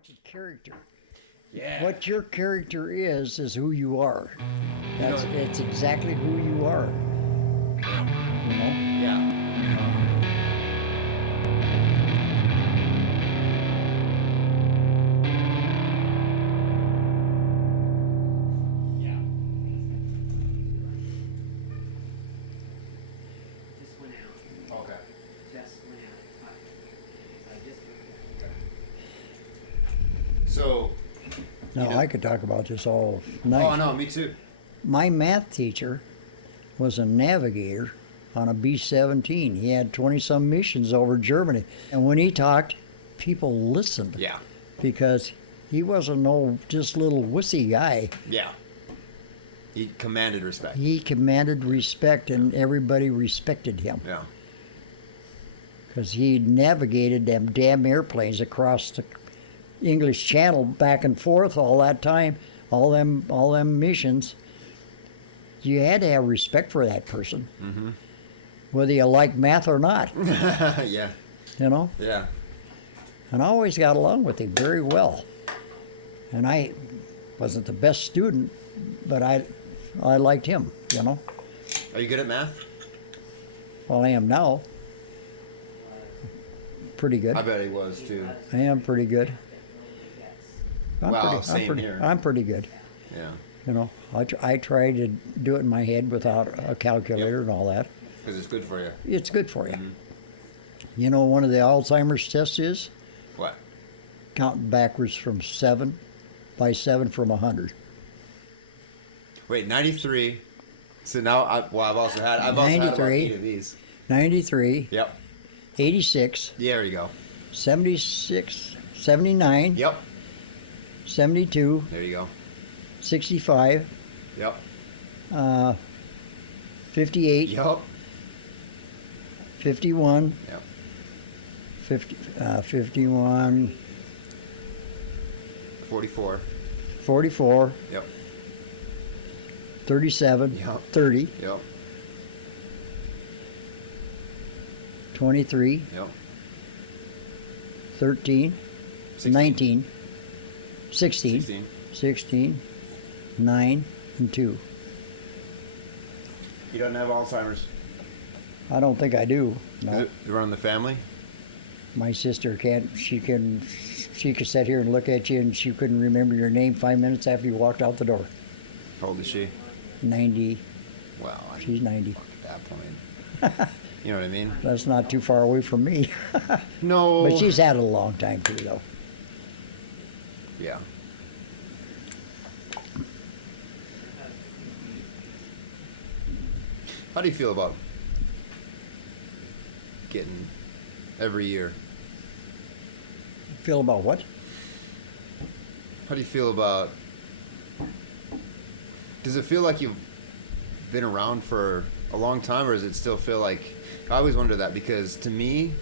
It's a character. Yeah. What your character is who you are. It's exactly who you are. You know? Yeah. Yeah. Just went out. Okay. Just went out. I just So. Now, You know- I could talk about this all night. Oh no, me too. My math teacher was a navigator on a B-17. He had 20-some missions over Germany. And when he talked, people listened. Yeah. Because he wasn't no just little wussy guy. Yeah. He commanded respect. He commanded respect, and everybody respected him. Yeah. Because he navigated them damn airplanes across the English Channel back and forth all that time, all them missions. You had to have respect for that person, Mm-hmm. whether you like math or not. Yeah. You know, Yeah. and I always got along with him very well. And I wasn't the best student, but I liked him. You know, Are you good at math? well, I am now. Pretty good. I bet he was too. I am pretty good. Wow, same here. I'm pretty good. Yeah. You know, I try to do it in my head without a calculator and all that. Because it's good for you. It's good for you. Mhm. You know, one of the Alzheimer's tests is What? counting backwards from 7 by 7 from 100. Wait, 93. So now, I've also had about 93. 8 of these. 93, Yep. 86, Yeah, there you go. 76, 79, Yep. 72, There you go. 65, Yep. 58, Yep. 51, Yep. 51, 44. 44, Yep. 37, Yep. 30, Yep. 23, Yep. 13, 16. 19, 16, 16. 16, 9, and 2. You don't have Alzheimer's. I don't think I do. No. Is it around the family? My sister can't. She could sit here and look at you, and she couldn't remember your name 5 minutes after you walked out the door. How old is she? 90. Well, I She's 90. at that point. You know what I mean? That's not too far away from me. No. But she's had it a long time too, though. Yeah. How do you feel about getting every year? Feel about what? How do you feel about? Does it feel like you've been around for a long time, or does it still feel like? I always wonder that, because to me,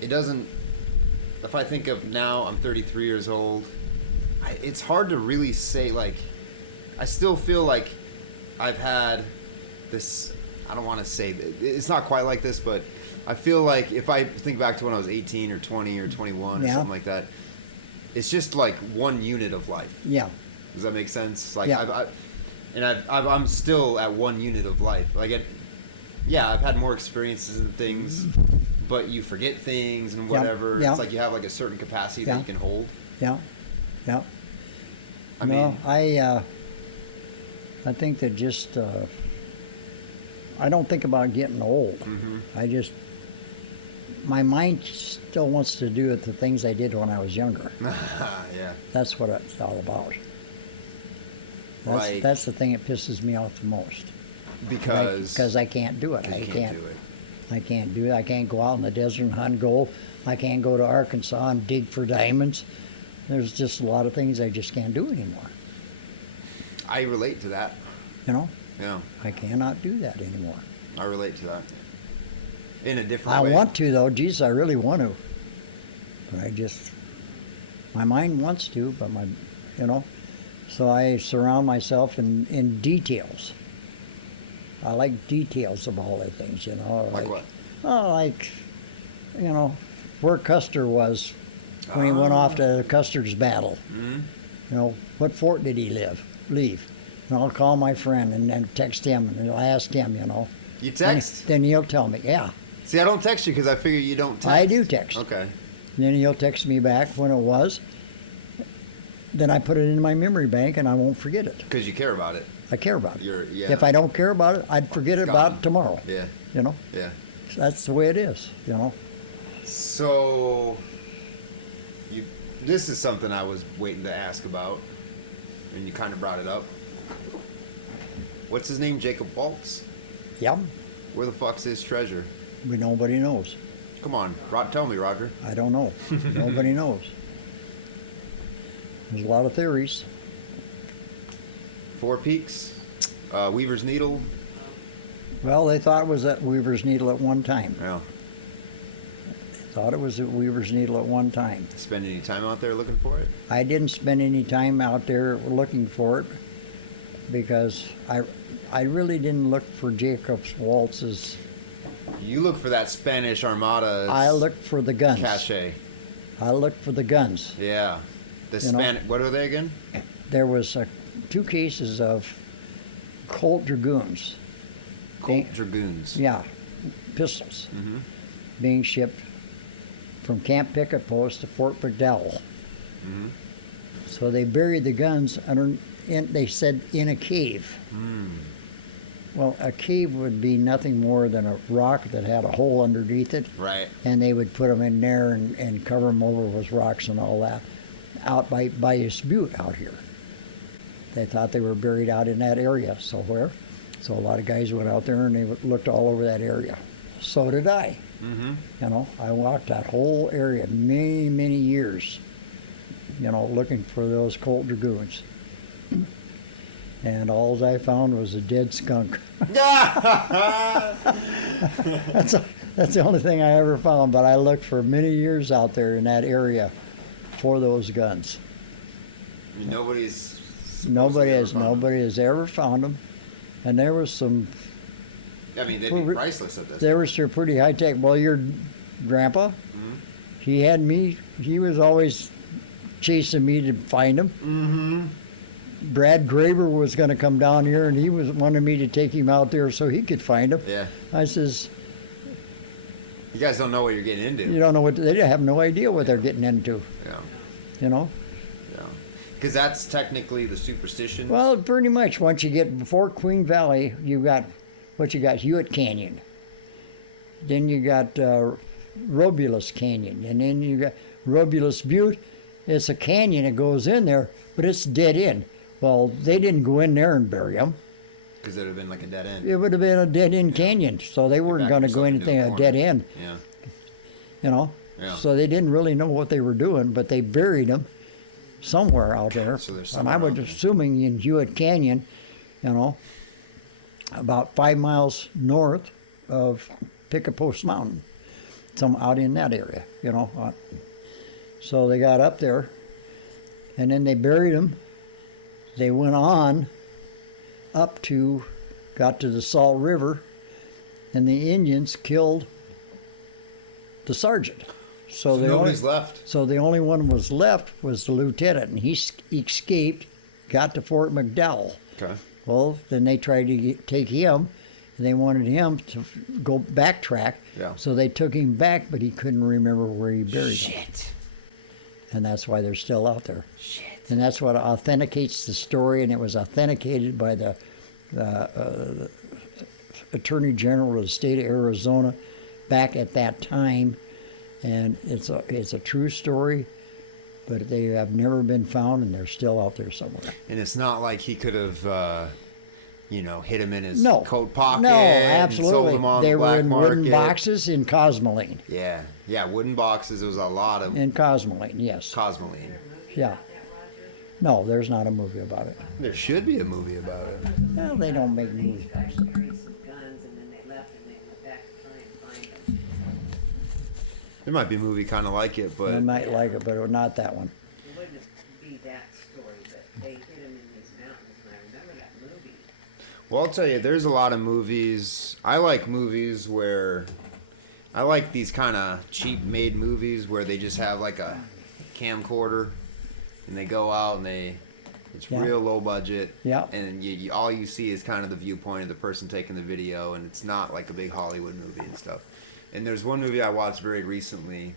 it doesn't. If I think of now, I'm 33 years old. It's hard to really say. Like, I still feel like I've had this. I don't want to say it's not quite like this, but I feel like if I think back to when I was 18 or 20 or 21 or Yeah. something like that, it's just like one unit of life. Yeah. Does that make sense? Like, Yeah. I'm still at one unit of life. Like, I've had more experiences and things, but you forget things and whatever. Yeah. It's like you have like a certain capacity that Yeah. you can hold. Yeah. Yeah. I mean, I think that just I don't think about getting old. Mhm. My mind still wants to do the things I did when I was younger. yeah. That's what it's all about. Like- That's the thing that pisses me off the most. Because I can't do it. you can't do it. I can't do it. I can't go out in the desert and hunt gold. I can't go to Arkansas and dig for diamonds. There's just a lot of things I just can't do anymore. I relate to that. You know, Yeah, I cannot do that anymore. I relate to that. In a different I way. want to though. Jesus, I really want to. But my mind wants to, but so I surround myself in details. I like details of all the things, Like what? Oh, where Custer was when he went off to Custer's battle. Mm-hmm. You know, what fort did he leave? And I'll call my friend and then text him and I'll ask him, you know. You text? Then he'll tell me, yeah. See, I don't text you because I figure you don't text. I do text. Okay. Then he'll text me back when it was. Then I put it in my memory bank and I won't forget it. Because you care about it. I care about it. Yeah. If I don't care about it, I'd forget It's about gone. it tomorrow. Yeah. You know? Yeah. That's the way it is, you know? So, this is something I was waiting to ask about, and you kind of brought it up. What's his name? Jacob Waltz? Yep. Where the fuck's his treasure? Nobody knows. Come on, tell me, Roger. I don't know. Nobody knows. There's a lot of theories. Four Peaks, Weaver's Needle. Well, they thought it was at Weaver's Needle at one time. Yeah. Thought it was at Weaver's Needle at one time. Spend any time out there looking for it? I didn't spend any time out there looking for it because I really didn't look for Jacob Waltz's. You look for that Spanish Armada. I looked for the guns. Cache. I looked for the guns. Yeah. You know? What are they again? There was 2 cases of Colt Dragoons. Colt Dragoons. Yeah, pistols Mm-hmm. being shipped from Camp Picket Post to Fort McDowell. Mm-hmm. So they buried the guns they said in a cave. Mm. Well, a cave would be nothing more than a rock that had a hole underneath it, Right. and they would put them in there and cover them over with rocks and all that, out by this butte out here. They thought they were buried out in that area somewhere. So a lot of guys went out there and they looked all over that area. So did I. Mm-hmm. You know, I walked that whole area many, many years, you know, looking for those Colt Dragoons. And all I found was a dead skunk. That's the only thing I ever found, but I looked for many years out there in that area for those guns. Nobody has ever found them. And there was some, I mean, they'd be priceless at this. there was some pretty high tech. Well, your grandpa, Mm-hmm. he was always chasing me to find them. Mm-hmm. Brad Graber was going to come down here and he wanted me to take him out there so he could find them. Yeah. I says, You guys don't know what you're getting into. you don't know they have no idea what they're getting into, Yeah. you know? Yeah. Because that's technically the superstition. Well, pretty much. Once you get before Queen Valley, you got Hewitt Canyon. Then you got Robulus Canyon, and then you got Robulus Butte. It's a canyon that goes in there, but it's dead end. Well, they didn't go in there and bury them. Because it would have been like a dead end. It would have been a dead end canyon, so they weren't back going to yourself go into anything the a corner. dead end, Yeah. you know. Yeah. So they didn't really know what they were doing, but they buried them somewhere out there. So there's And I somewhere was out there. assuming in Hewitt Canyon, you know, about 5 miles north of Picket Post Mountain, some out in that area, you know. So they got up there, and then they buried them. They went on got to the Salt River, and the Indians killed the sergeant. So the Nobody's left. So the only one was left was the lieutenant, and he escaped, got to Fort McDowell. Okay. Well, then they tried to take him, and they wanted him to go backtrack. Yeah. So they took him back, but he couldn't remember where he buried them. Shit. And that's why they're still out there. Shit. And that's what authenticates the story, and it was authenticated by the Attorney General of the state of Arizona back at that time. And it's a true story, but they have never been found, and they're still out there somewhere. And it's not like he could have, hit him in his No. coat pocket. No, And sold absolutely. him on They the were black in market. wooden boxes in Cosmoline. Yeah. Yeah, wooden boxes. There was a lot of In Cosmoline, yes. Cosmoline. Yeah. No, there's not a movie about it. There should be a movie about it. Well, they don't make movies. Guys carried some guns and then they left and they went back to try and find them. There might be a movie kind of like it, but I might like it, but not that one. It wouldn't be that story, but they hid them in these mountains, and I remember that movie. well, I'll tell you, there's a lot of movies. I like movies where I like these kind of cheap made movies where they just have like a camcorder, and they go out and it's Yeah. real low budget. Yeah. And you all you see is kind of the viewpoint of the person taking the video, and it's not like a big Hollywood movie and stuff. And there's one movie I watched very recently.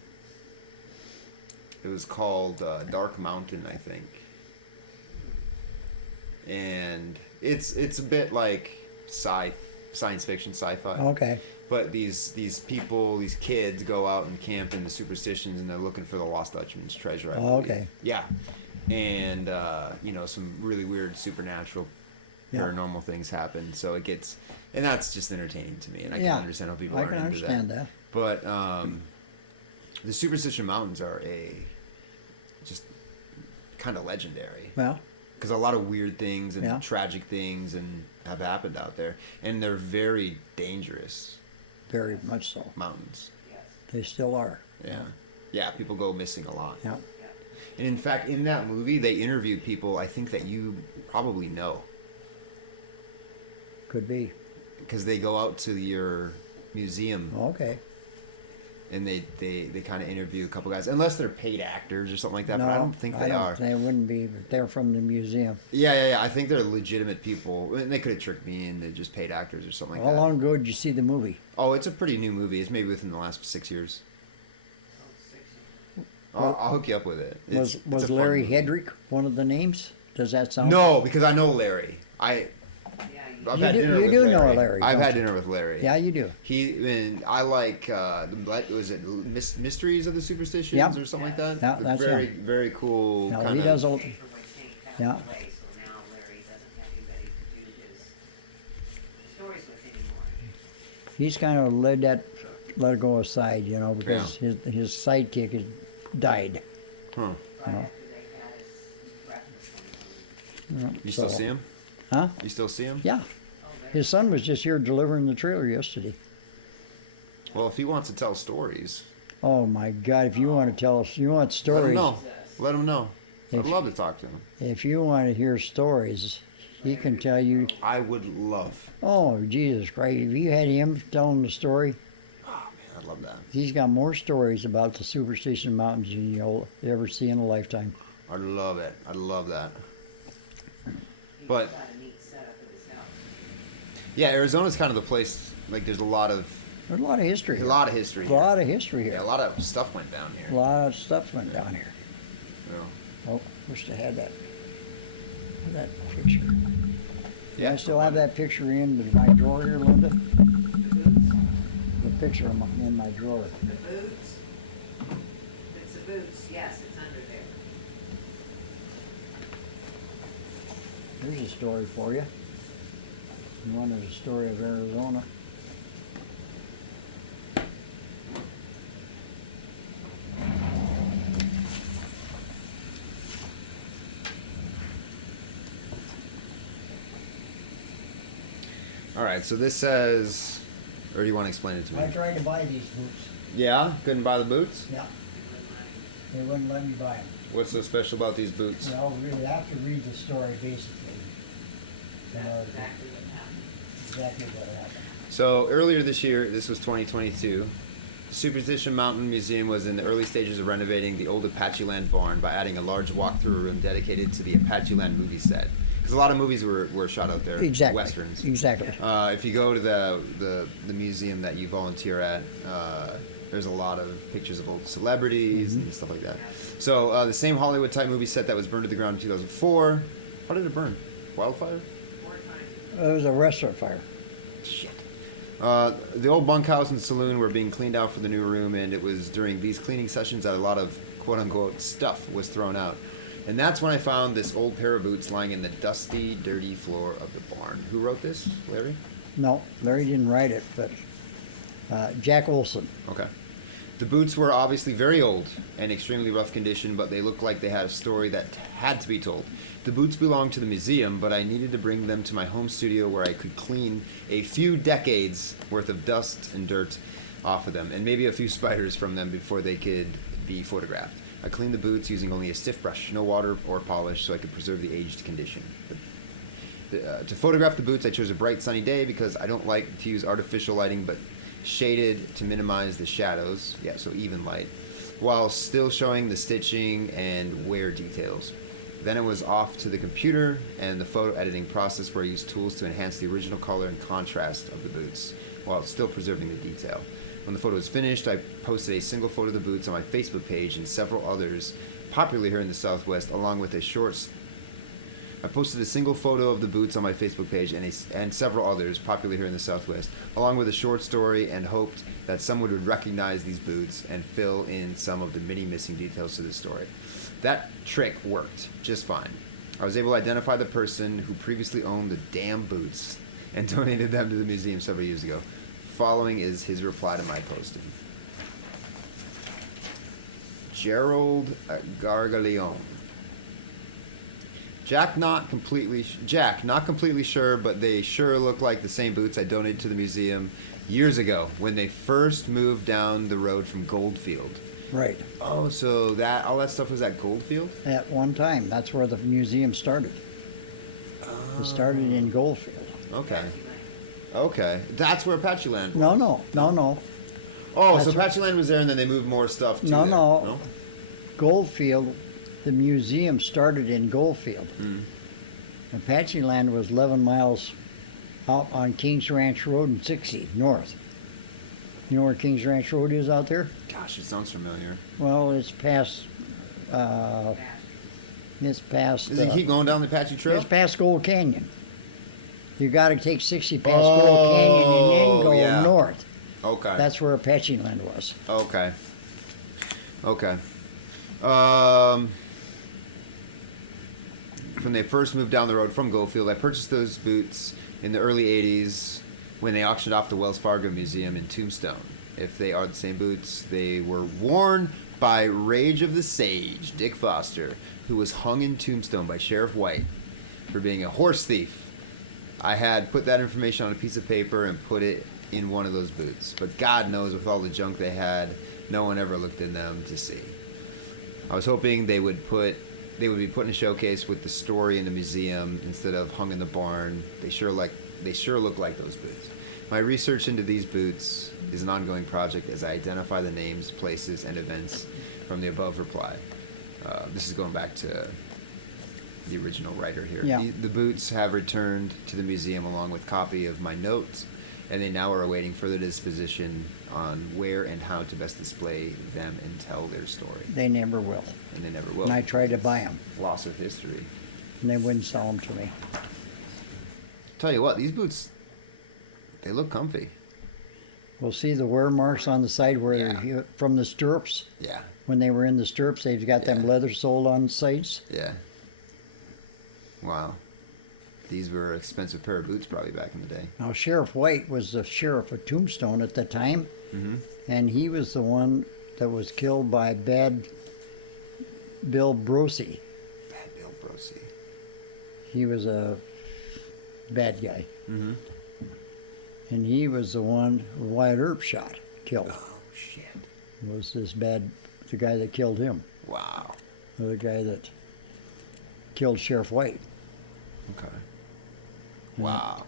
It was called Dark Mountain, I think. And it's a bit like science fiction, sci-fi. Okay. But these people, these kids go out and camp in the superstitions, and they're looking for the lost Dutchman's treasure. I believe. Okay. Yeah. And some really weird supernatural, Yeah. paranormal things happen. So it gets, and that's just entertaining to me, and I Yeah. can understand how people I are can into understand that. But the Superstition Mountains are just kind of legendary. Well, Because a lot of weird things and Yeah. tragic things and have happened out there, and they're very dangerous very much so. mountains. Yes. They still are. Yeah. People go missing a lot. Yeah. Yeah. And in fact, in that movie, they interviewed people I think that you probably know, Could be. because they go out to your museum Okay. and they kind of interview a couple guys, unless they're paid actors or something like that. No, But I don't think they are. They wouldn't be. But they're from the museum. Yeah. I think they're legitimate people. And they could have tricked me into just paid actors or something like How that. long ago did you see the movie? Oh, it's a pretty new movie. It's maybe within the last 6 years. Oh, 6 I'll hook you up with it. It's Was a fun Larry movie. Hedrick one of the names? Does that sound? No, because I know Larry. Yeah, I've You had do- dinner you with do Larry. know Larry, I've don't had you? dinner with Larry. Yeah, you do. And I like was it Mysteries of the Superstitions Yep. or something like that? Yeah, that's very him. very cool. No, kind he of, does a. paperweight changed Yeah. away, so now Larry doesn't have anybody to do his stories with anymore. He's kind of let it go aside, because his sidekick has died. Huh. Right No. after they had his breakfast. You still So- see him? Huh? You still see him? Yeah. Oh, there. His son was just here delivering the trailer yesterday. Well, if he wants to tell stories, Oh my God! If you want to tell us, you want let him stories. know. Let him know. I'd If- love to talk to him. If you want to hear stories, he can tell you. I would love. Oh Jesus Christ! If you had him telling the story, Oh man, I'd love that. he's got more stories about the Superstition Mountains than you'll ever see in a lifetime. I'd love it. I'd love that. He's But- got a neat setup of his house. Yeah, Arizona's kind of the place. Like, there's a lot of There's a lot of history. a Here. lot of history. A Here. lot of history Yeah, here. a lot of stuff went down here. A lot of stuff went down here. You know. Oh, wish I had that picture. Yeah, I still have that picture in my drawer here, Linda. The boots. The picture in my drawer. The boots. It's the boots, yes, it's under there. Here's a story for you. You wanted a story of Arizona. All right, so this says, or do you want to explain it to me? I tried to buy these boots. Yeah, couldn't buy the boots. Yeah. They wouldn't let me buy them. What's so special about these boots? Well, we have to read the story basically. That's exactly what happened. Exactly what happened. So earlier this year, this was 2022, the Superstition Mountain Museum was in the early stages of renovating the old Apacheland barn by adding a large walkthrough room dedicated to the Apacheland movie set. Because a lot of movies were shot out there, Exactly. westerns. Exactly. If you go to the museum that you volunteer at, there's a lot of pictures of old celebrities and stuff like that. So the same Hollywood type movie set that was burned to the ground in 2004. How did it burn? Wildfire? 4 times. It was a restaurant fire. Shit. The old bunkhouse and saloon were being cleaned out for the new room, and it was during these cleaning sessions that a lot of quote unquote stuff was thrown out. And that's when I found this old pair of boots lying in the dusty, dirty floor of the barn. Who wrote this, Larry? No, Larry didn't write it, but Jack Olson. Okay. The boots were obviously very old and extremely rough condition, but they looked like they had a story that had to be told. The boots belonged to the museum, but I needed to bring them to my home studio where I could clean a few decades worth of dust and dirt off of them, and maybe a few spiders from them before they could be photographed. I cleaned the boots using only a stiff brush, no water or polish, so I could preserve the aged condition. To photograph the boots, I chose a bright sunny day because I don't like to use artificial lighting, but shaded to minimize the shadows. Yeah, so even light. while still showing the stitching and wear details. Then it was off to the computer and the photo editing process where I used tools to enhance the original color and contrast of the boots while still preserving the detail. When the photo was finished, I posted a single photo of the boots on my Facebook page and several others popular here in the Southwest, along with a short. I posted a single photo of the boots on my Facebook page and several others popular here in the Southwest, along with a short story, and hoped that someone would recognize these boots and fill in some of the many missing details to the story. That trick worked just fine. I was able to identify the person who previously owned the damn boots and donated them to the museum several years ago. Following is his reply to my posting. Gerald Gargaleone. Jack, not completely sure, but they sure look like the same boots I donated to the museum years ago when they first moved down the road from Goldfield. Right. Oh, so all that stuff was at Goldfield? At one time, that's where the museum started. It started in Goldfield. Okay. Okay. That's where Apache Land was. No. Oh, That's so Apache Land was there and then they moved more stuff to No. there. No. Goldfield, the museum started in Goldfield. Apache Land was 11 miles out on Kings Ranch Road and 60 north. You know where Kings Ranch Road is out there? Gosh, it sounds familiar. Well, it's past. It's past. Does it keep going down the Apache Trail? It's past Gold Canyon. You got to take 60 past Gold Canyon and then go yeah. north. Okay. That's where Apache Land was. Okay. When they first moved down the road from Goldfield, I purchased those boots in the early 80s when they auctioned off the Wells Fargo Museum in Tombstone. If they are the same boots, they were worn by Rage of the Sage, Dick Foster, who was hung in Tombstone by Sheriff White for being a horse thief. I had put that information on a piece of paper and put it in one of those boots. But God knows, with all the junk they had, no one ever looked in them to see. I was hoping they would be put in a showcase with the story in the museum instead of hung in the barn. They sure look like those boots. My research into these boots is an ongoing project as I identify the names, places, and events from the above reply. This is going back to the original writer here. Yeah. The boots have returned to the museum along with copy of my notes, and they now are awaiting further disposition on where and how to best display them and tell their story. They never will. And they never will. And I tried to buy them, Loss of history. and they wouldn't sell them to me. Tell you what, these boots, they look comfy. We'll see the wear marks on the side where Yeah. from the stirrups. Yeah. When they were in the stirrups, they've got them Yeah. leather soled on the sides. Yeah. Wow. These were an expensive pair of boots probably back in the day. Now, Sheriff White was the sheriff of Tombstone at the time, and he was the one that was killed by Bad Bill Brosey. Bad Bill Brosey. He was a bad guy. Mm-hmm. And he was the one Wyatt Earp shot, killed. Oh, shit. Was the guy that killed him. Wow. The guy that killed Sheriff White. Okay. Wow.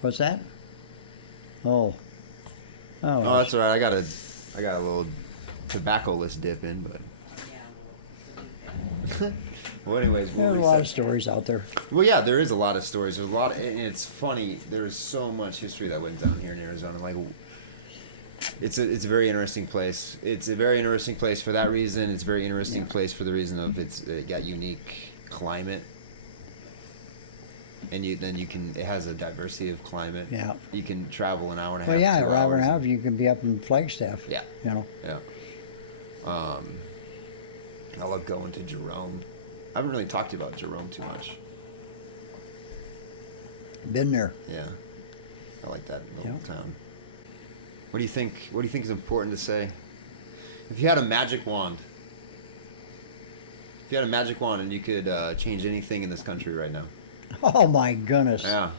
What's that? Oh. Oh, that's all right. I got a little tobacco list dip in, but. Well, anyways, There's a lot of stories out there. Well, yeah, there is a lot of stories. There's a lot, and it's funny. There's so much history that went down here in Arizona. Like, it's a very interesting place. It's a very interesting place for that reason. It's a very interesting place for the reason of it got unique climate, and it has a diversity of climate. Yeah. You can travel an hour and a half. Well, yeah, 2 an hour and a hours. half, you can be up in Flagstaff. Yeah. You know. Yeah. I love going to Jerome. I haven't really talked to you about Jerome too much. Been there. Yeah. I like that little Yeah. town. What do you think? What do you think is important to say? If you had a magic wand, and you could change anything in this country right now. Oh my goodness. Yeah.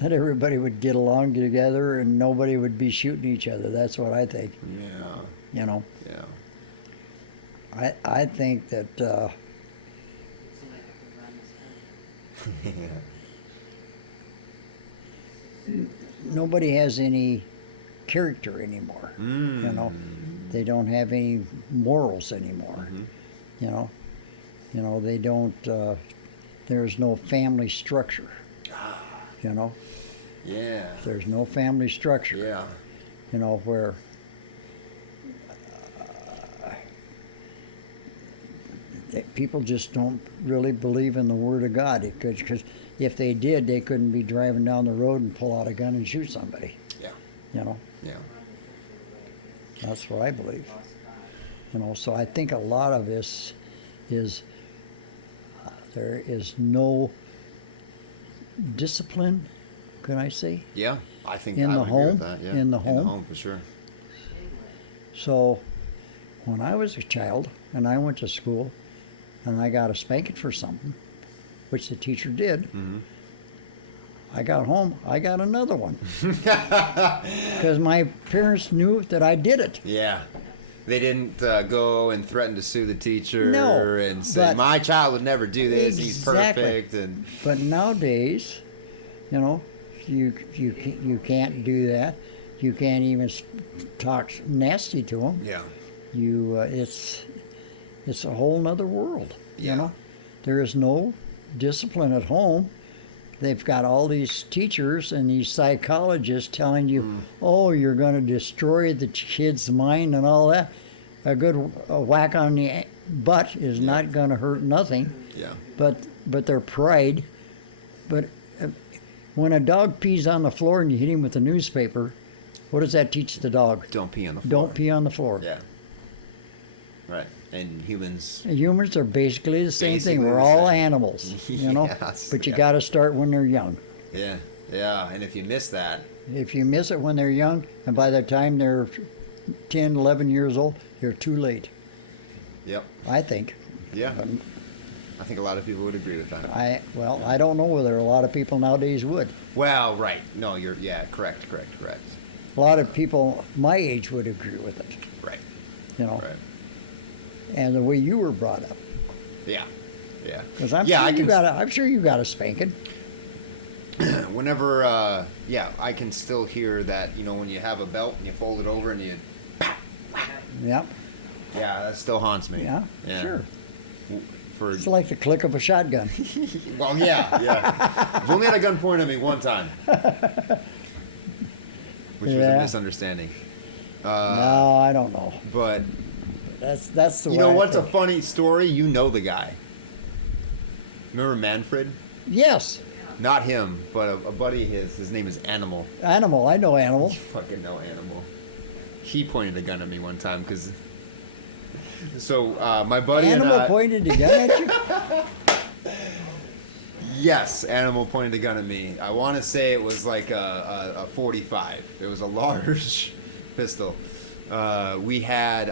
That everybody would get along together and nobody would be shooting each other. That's what I think. Yeah. You know. Yeah. I think that So I could run this nobody has any character anymore. You know, they don't have any morals anymore. You know, they don't. There's no family structure. You know, Yeah. there's no family structure. Yeah. You know, where people just don't really believe in the Word of God. Because if they did, they couldn't be driving down the road and pull out a gun and shoot somebody. Yeah. You know, Yeah. that's what I believe. You know, so I think a lot of this is there is no discipline, can I say? Yeah. I think In I the would agree home? with that. Yeah. In the In home? the home for sure. So when I was a child and I went to school and I got a spanking for something, which the teacher did, I got home, I got another one. Because my parents knew that I did it. Yeah. They didn't go and threaten to sue the teacher No, and say, but- my child would never do this, he's Exactly. perfect. And But nowadays, you know, you can't do that. You can't even talk nasty to them. yeah. It's a whole nother world. Yeah. You know, there is no discipline at home. They've got all these teachers and these psychologists telling you, oh, you're going to destroy the kid's mind and all that. A good whack on the butt is not going to hurt nothing. Yeah. But their pride. But when a dog pees on the floor and you hit him with a newspaper, what does that teach the dog? Don't pee on the floor. Don't pee on the floor. Yeah. Right. And humans. Humans are basically the same thing. Basically We're the all same. animals, you know. Yes, But you yeah. got to start when they're young. Yeah. Yeah. And if you miss that, If you miss it when they're young, and by the time they're 10, 11 years old, you're too late. yep. I think. Yeah. I think a lot of people would agree with that. I don't know whether a lot of people nowadays would. Well, right. No, correct. A lot of people my age would agree with it, Right. you know. Right. And the way you were brought up, Yeah. Yeah. because I'm Yeah, sure you got a spanking. Whenever, I can still hear that, when you have a belt and you fold it over and you, Yep. yeah, that still haunts me. Yeah. Sure. For, It's like the click of a shotgun. well, yeah. I've only had a gun pointed at me one time. Which was a Yeah. misunderstanding. No, I don't know. But, That's the way. you know I what's a think. funny story? You know the guy. Remember Manfred? Yes, Not him, but a buddy of his name is Animal. animal. I know animals. You fucking know Animal. He pointed a gun at me one time because. So my buddy Animal and I. pointed a gun at you. Yes, Animal pointed a gun at me. I want to say it was like a 45. It was a large pistol. I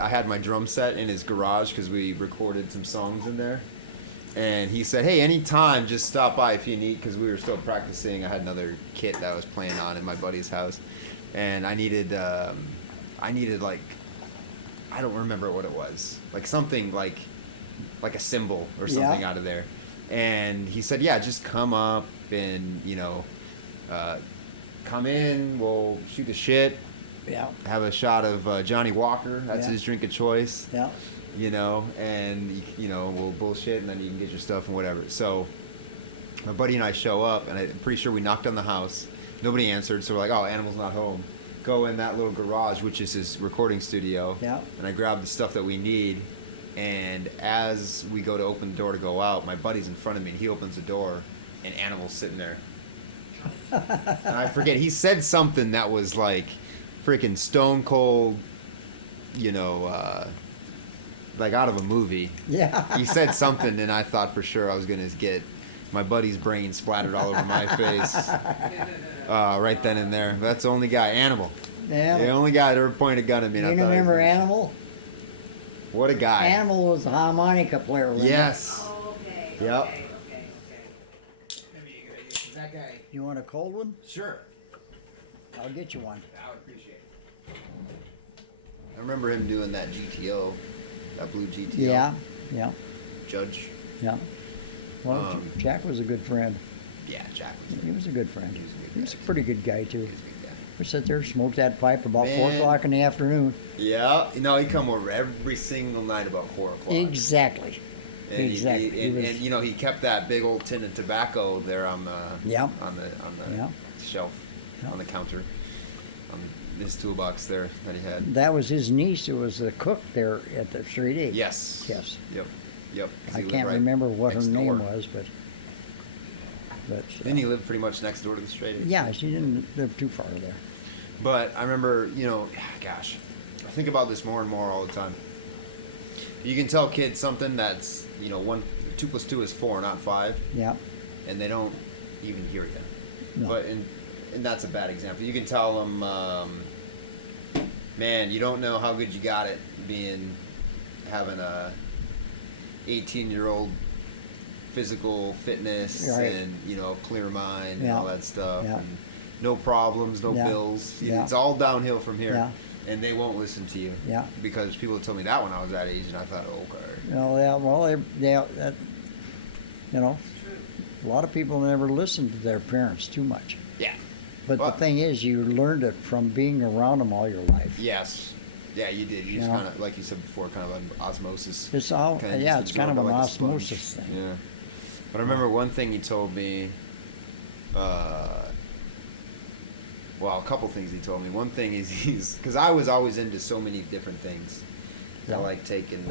had my drum set in his garage because we recorded some songs in there. And he said, hey, anytime, just stop by if you need, because we were still practicing. I had another kit that I was playing on in my buddy's house. And I needed like, I don't remember what it was. Like something like a symbol or something Yeah. out of there. And he said, yeah, just come up and, come in, we'll shoot the shit, Yeah, have a shot of Johnny Walker. That's Yeah. his drink of choice. yeah. And we'll bullshit and then you can get your stuff and whatever. So my buddy and I show up and I'm pretty sure we knocked on the house. Nobody answered, so we're like, oh, Animal's not home. Go in that little garage, which is his recording studio. Yeah. And I grab the stuff that we need. And as we go to open the door to go out, my buddy's in front of me and he opens the door and Animal's sitting there. And I forget, he said something that was like freaking stone cold, like out of a movie. Yeah. He said something, and I thought for sure I was gonna get my buddy's brain splattered all over my face right then and there. That's the only guy, Animal. Yeah. The only guy that ever pointed a gun at me. And You I thought remember Animal? What a guy. Animal was a harmonica player. Linda. Yes. Oh, okay. Yep. Okay. That guy. You want a cold one? Sure. I'll get you one. I would appreciate it. I remember him doing that GTO, that blue GTO. Yeah, yeah, Judge. yeah. Well, Um, Jack was a good friend. Yeah, Jack was. He was a good friend. He was a good He was a guy. pretty good guy too. He was a good guy. We sit there, smoked that pipe about Man. 4 o'clock in the afternoon. Yeah, no, he'd come over every single night about 4 o'clock. Exactly. And Exactly. He, He was- and you know, he kept that big old tin of tobacco there on the Yeah. on the Yeah. shelf Yeah. on the counter on his toolbox there that he had. That was his niece who was the cook there at the Straight A. Yes. Yes. Yep. Yep. 'Cause I he lived can't right remember what her next name door. was, but Didn't he live pretty much next door to the Straight A? yeah, she didn't live too far there. But I remember, you know, gosh, I think about this more and more all the time. You can tell kids something that's, you know, 2 + 2 is 4, not 5, Yeah. and they don't even hear you. No. But and that's a bad example. You can tell them, man, you don't know how good you got it having a 18-year-old physical fitness Right. and, you know, clear mind and Yeah. all that stuff. Yeah. And no problems, no Yeah. bills. Yeah. It's all downhill from here. Yeah. And they won't listen to you. Yeah. Because people told me that when I was that age, and I thought, okay. That, you know, It's true. a lot of people never listen to their parents too much. Yeah. But Well- the thing is, you learned it from being around them all your life. Yes. Yeah, you did. You just Yeah. kind of, like you said before, kind of an osmosis. It's all, Kinda yeah, just it's kind of an absorbed like a sponge. osmosis thing. Yeah. But I remember one thing he told me. Well, a couple things he told me. One thing is because I was always into so many different things. Yeah. I like taking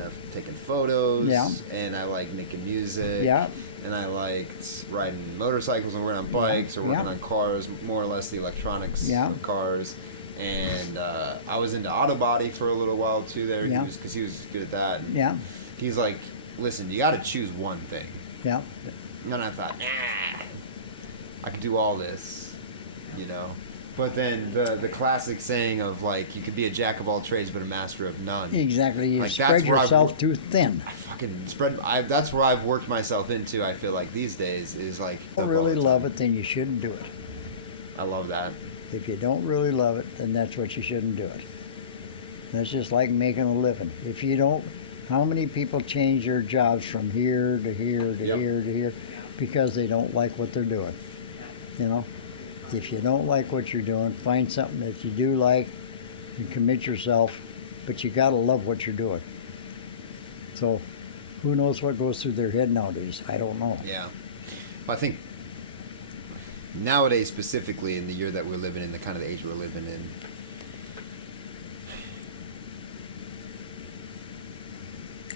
photos. Yeah. And I like making music. Yeah. And I liked riding motorcycles and working on bikes or working Yeah. on cars, more or less the electronics Yeah. of cars. And I was into auto body for a little while too. There, Yeah. because he was good at that. And Yeah, he's like, listen, you got to choose one thing. yeah, And then I thought, nah, I could do all this, you know. But then the classic saying of like, you could be a jack of all trades but a master of none. exactly. You Like, that's spread where I yourself wo- too thin. I fucking that's where I've worked myself into. I feel like these days is like. If you don't really love it, then you shouldn't do it. I love that. If you don't really love it, then that's what you shouldn't do it. That's just like making a living. If you don't, how many people change their jobs from here to here to Yep. here to here because they don't like what they're doing? You know, if you don't like what you're doing, find something that you do like and commit yourself, but you gotta love what you're doing. So, who knows what goes through their head nowadays? I don't know. Yeah. Well, I think nowadays, specifically in the year that we're living in, the kind of the age we're living in,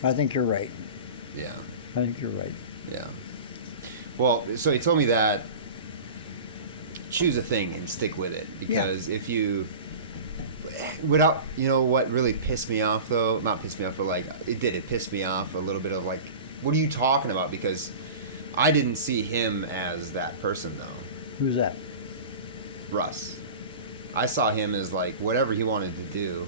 I think you're right. yeah, I think you're right. yeah. Well, so he told me that choose a thing and stick with it because if you without, you know what really pissed me off though, not pissed me off, but like it pissed me off a little bit of like, what are you talking about? Because I didn't see him as that person though. Who's that? Russ. I saw him as like whatever he wanted to do,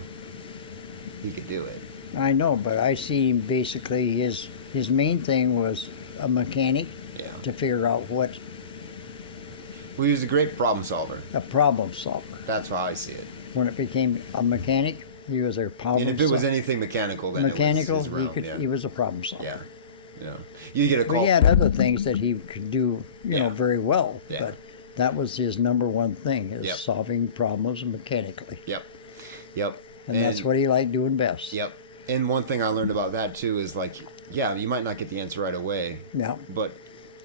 he could do it. I know, but I see him basically his main thing was a mechanic Yeah. to figure out what Well, he was a great problem solver. a problem solver. That's how I see it. When it became a mechanic, he was a problem And if it was solver. anything mechanical, then Mechanical, it was his realm, yeah. he was a problem solver. Yeah. Yeah. You get a But call. he had other things that he could do, you know, Yeah. very well. Yeah. But that was his number one thing, is Yep. solving problems mechanically. Yep. Yep. And that's what he liked doing best. Yep. And one thing I learned about that too is like, yeah, you might not get the answer right away, Yeah. but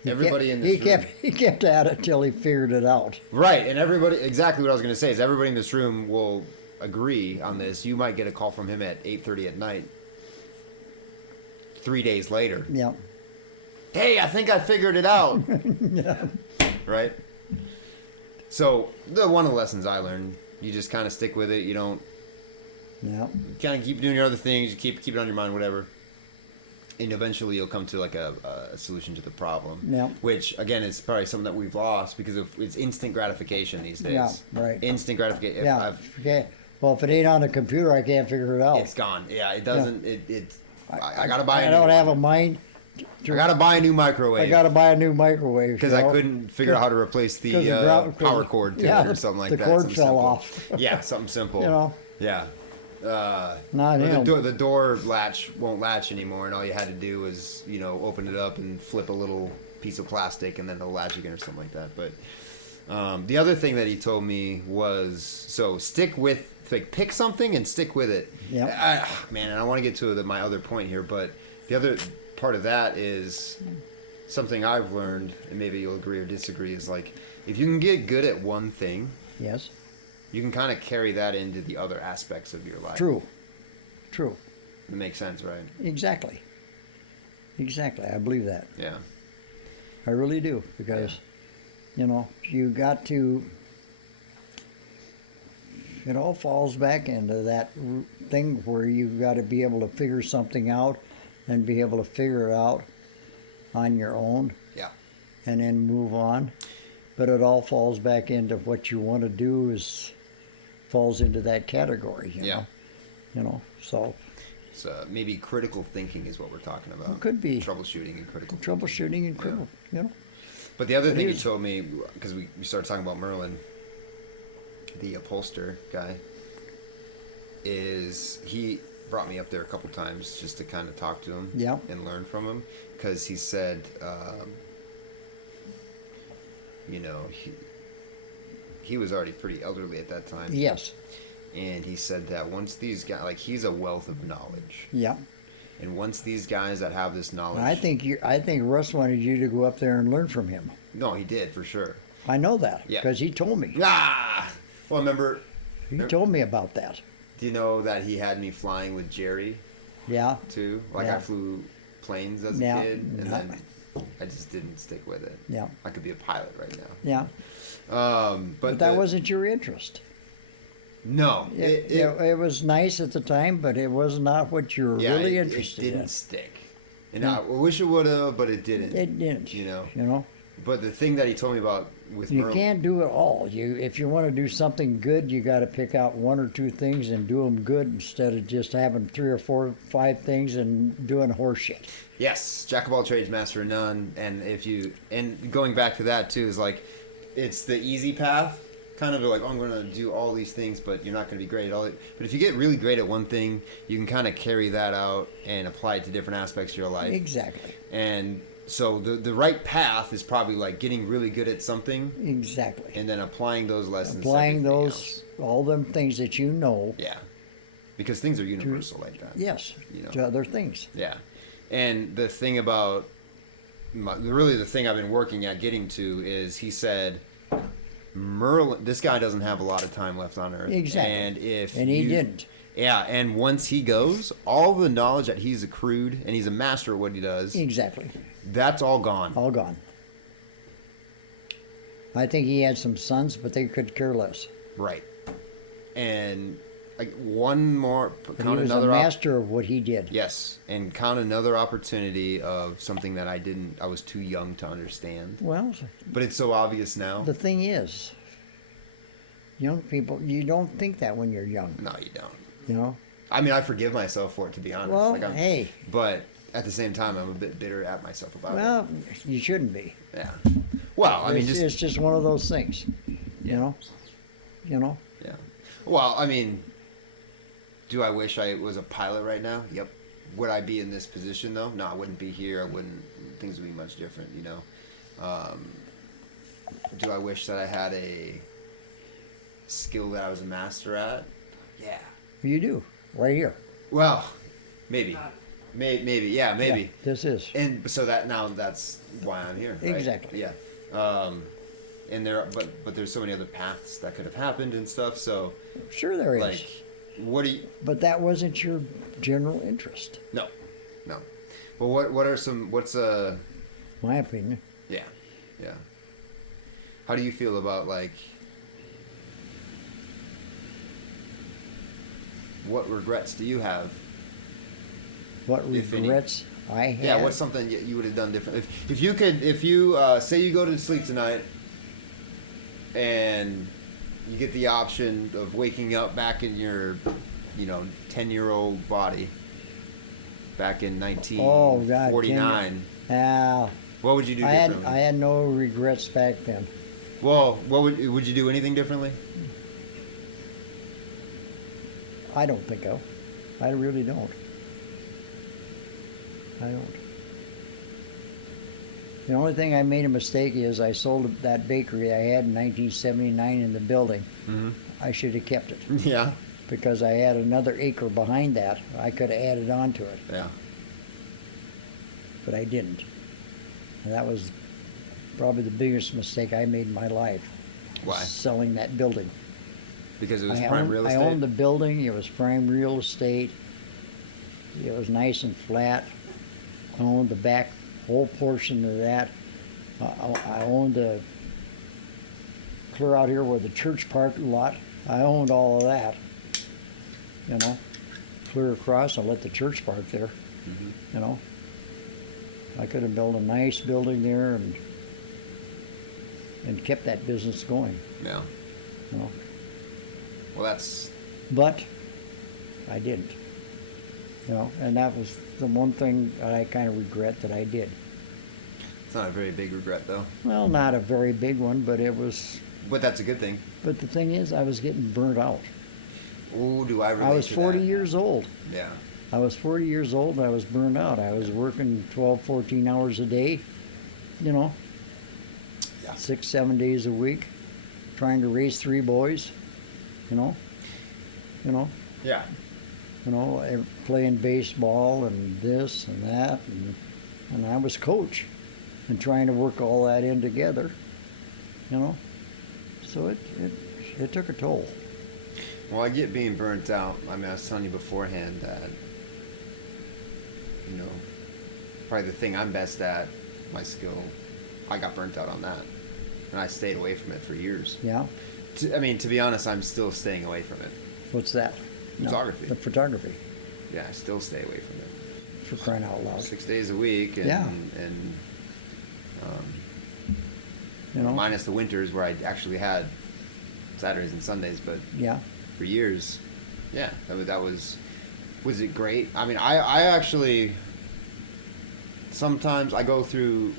He everybody kept, in this room, he kept at it till he figured it out. right? And everybody, exactly what I was going to say is everybody in this room will agree on this. You might get a call from him at 8:30 at night. 3 days later, Yeah. hey, I think I figured it out. Yeah. Right? So, one of the lessons I learned, you just kind of stick with it. You don't Yeah. kind of keep doing your other things. You keep it on your mind, whatever. And eventually you'll come to like a solution to the problem. Yeah. Which, again, is probably something that we've lost because of it's instant gratification these days. Yeah, right. Instant gratification. Yeah. Okay. Well, if it ain't on the computer, I can't figure it out. It's gone. Yeah, it doesn't. I got to buy I a don't new have a one. mind. I got to buy a new I microwave. got to buy a new microwave. Because I couldn't figure out how to replace the 'cause power cord to yeah, it or something like the that. cord something fell simple. off. Yeah, something simple. You know. Yeah. Not or him. the door latch won't latch anymore, and all you had to do was, open it up and flip a little piece of plastic and then they'll latch again or something like that. But the other thing that he told me was, so stick with, like, pick something and stick with it. Yep. Man, and I want to get to my other point here, but the other part of that is something I've learned, and maybe you'll agree or disagree, is like, if you can get good at one thing, Yes. you can kind of carry that into the other aspects of your life. True. It makes sense, right? Exactly. I believe that. Yeah. I really do, because, you know, you got to. It all falls back into that thing where you've got to be able to figure something out and be able to figure it out on your own. Yeah. And then move on. But it all falls back into what you want to do falls into that category, you know. You know, so. So maybe critical thinking is what we're talking about. It could be. Troubleshooting and critical Troubleshooting and critical, you know. But the other It thing he is. told me, because we started talking about Merlin, the upholster guy, is he brought me up there a couple times just to kind of talk to him and learn from him, because he said, you know, he was already pretty elderly at that time. Yes. And he said that once these guys, like, he's a wealth of knowledge. Yeah. And once these guys that have this knowledge, I think Russ wanted you to go up there and learn from him. No, he did for sure. I know that Yeah. because he told me. Well, remember, He told me about that. do you know that he had me flying with Jerry Yeah. too? Like, Yeah. I flew planes as a Yeah. kid, and Yeah. then I just didn't stick with it. Yeah. I could be a pilot right now. Yeah. But that wasn't your interest. No, It was nice at the time, but it was not what you were really interested It didn't in. stick, and I wish it would have, but it didn't. It didn't. You know. You know. But the thing that he told me about with You Merlin, can't do it all. If you want to do something good, you got to pick out one or two things and do them good instead of just having 3 or 4 or 5 things and doing horse shit. yes, jack of all trades, master of none. And going back to that too is like, it's the easy path. Kind of like, oh, I'm going to do all these things, but you're not going to be great at all. But if you get really great at one thing, you can kind of carry that out and apply it to different aspects of your life. Exactly. And so the right path is probably like getting really good at something. Exactly. And then applying those lessons. Applying to everything those, else. all them things that you know. Yeah. Because things are universal like that. Yes. You know? To other things. Yeah. And the thing about, really the thing I've been working at getting to is, he said, Merlin, this guy doesn't have a lot of time left on Earth. Exactly. And he didn't. Yeah, and once he goes, all the knowledge that he's accrued, and he's a master at what he does, Exactly. that's all gone. All gone. I think he had some sons, but they could care less. Right. And like one more, But he count was a another master of what he did. yes, and count another opportunity of something that I was too young to understand. Well, But it's so obvious now. the thing is, young people, you don't think that when you're young. No, you don't. You know? I mean, I forgive myself for it, to be honest. Well, Like, hey. But at the same time, I'm a bit bitter at myself about Well, you shouldn't be. it. Yeah. Well, I mean, It's just one of those things. Yeah. You know? You know? Yeah. Well, I mean, do I wish I was a pilot right now? Yep. Would I be in this position though? No, I wouldn't be here. I wouldn't. Things would be much different, you know. Do I wish that I had a skill that I was a master at? Yeah. You do. Right here. Well, maybe. Maybe. Yeah, maybe. Yeah, this is. And so that's why I'm here. Right? Exactly. Yeah. And but there's so many other paths that could have happened and stuff. So Sure there is. like, what do you? But that wasn't your general interest, No. Well, what's my opinion. yeah. How do you feel about, like, what regrets do you have? What If any. regrets I had. Yeah, what's something you would have done different? If you say you go to sleep tonight and you get the option of waking up back in your, 10-year-old body back in 1949, what would you do differently? I had no regrets back then. Well, what would you do anything differently? I don't think so. I really don't. I don't. The only thing I made a mistake is I sold that bakery I had in 1979 in the building. Mm-hmm. I should have kept it Yeah. because I had another acre behind that. I could have added on to it, Yeah. but I didn't. And that was probably the biggest mistake I made in my life. Why? Selling that building. Because it was prime real estate. I owned the building. It was prime real estate. It was nice and flat. I owned the back whole portion of that. I owned the clear out here where the church parking lot. I owned all of that. You know, clear across. I let the church park there. Mm-hmm. You know, I could have built a nice building there and kept that business going. Yeah. You know, Well, that's. but I didn't. You know, and that was the one thing that I kind of regret that I did. It's not a very big regret, though. Well, not a very big one, but it was. But that's a good thing. But the thing is, I was getting burnt out. Ooh, do I relate I was to 40 that? years old. Yeah. I was 40 years old and I was burned out. I was working 12, 14 hours a day, you know, Yeah. 6, 7 days a week, trying to raise 3 boys, you know, Yeah. playing baseball and this and that. And I was coach and trying to work all that in together, you know. So it took a toll. Well, I get being burnt out. I mean, I was telling you beforehand that, you know, probably the thing I'm best at, my skill, I got burnt out on that. And I stayed away from it for years. Yeah. To be honest, I'm still staying away from it. What's that? No, Photography. the photography, Yeah, I still stay away from it. for crying out loud. 6 days a week. And, Yeah. And You know. minus the winters where I actually had Saturdays and Sundays, but Yeah. for years, yeah, that was it great? I mean, I actually sometimes I go through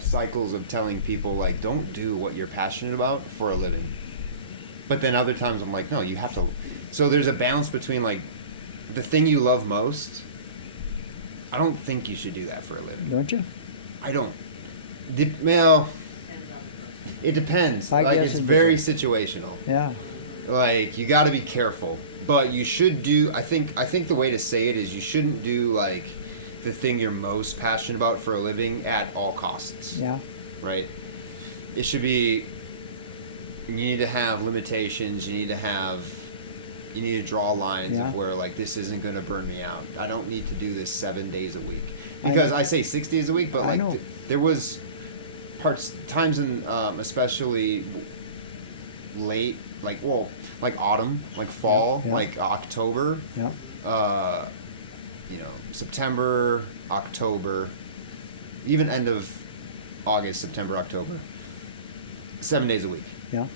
cycles of telling people like, don't do what you're passionate about for a living, but then other times I'm like, no, you have to. So there's a balance between like the thing you love most. I don't think you should do that for a living. Don't you? I don't. Well, Depends on the person. it depends. I Like guess it's it very depends. situational. Yeah. Like you got to be careful, but you should do. I think the way to say it is you shouldn't do like the thing you're most passionate about for a living at all costs. Yeah. Right. It should be. You need to have limitations. You need to draw lines Yeah. of where like this isn't going to burn me out. I don't need to do this 7 days a week I because know. I say 6 days a week, but I like know. there was times in especially late like autumn, like fall, Yeah. like October, Yeah. September, October, even end of August, September, October, 7 days a week. Yeah.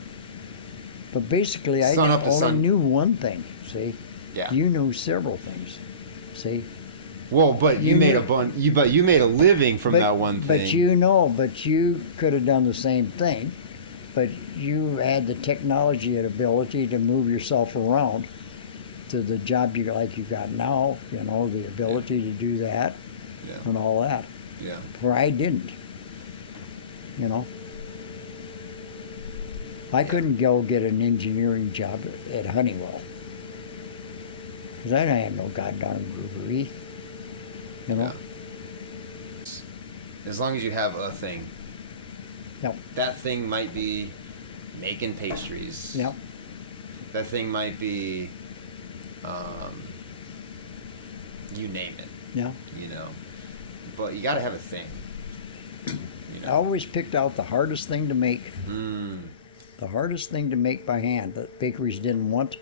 But basically, I Sun up to only sun. knew one thing. See. Yeah. You knew several things. See. Well, but you You made knew- you made a living from that one thing. But you could have done the same thing, but you had the technology and ability to move yourself around to the job you got now. You know, the ability to do that Yeah. and all that. Yeah. Where I didn't. You know. I couldn't go get an engineering job at Honeywell. Because I didn't have no goddamn brewery. You know? As long as you have a thing. Yep. That thing might be making pastries. Yep. That thing might be, you name it. Yeah. You know, but you got to have a thing. You I know. always picked out the hardest thing to make. Mm. The hardest thing to make by hand that bakeries didn't want,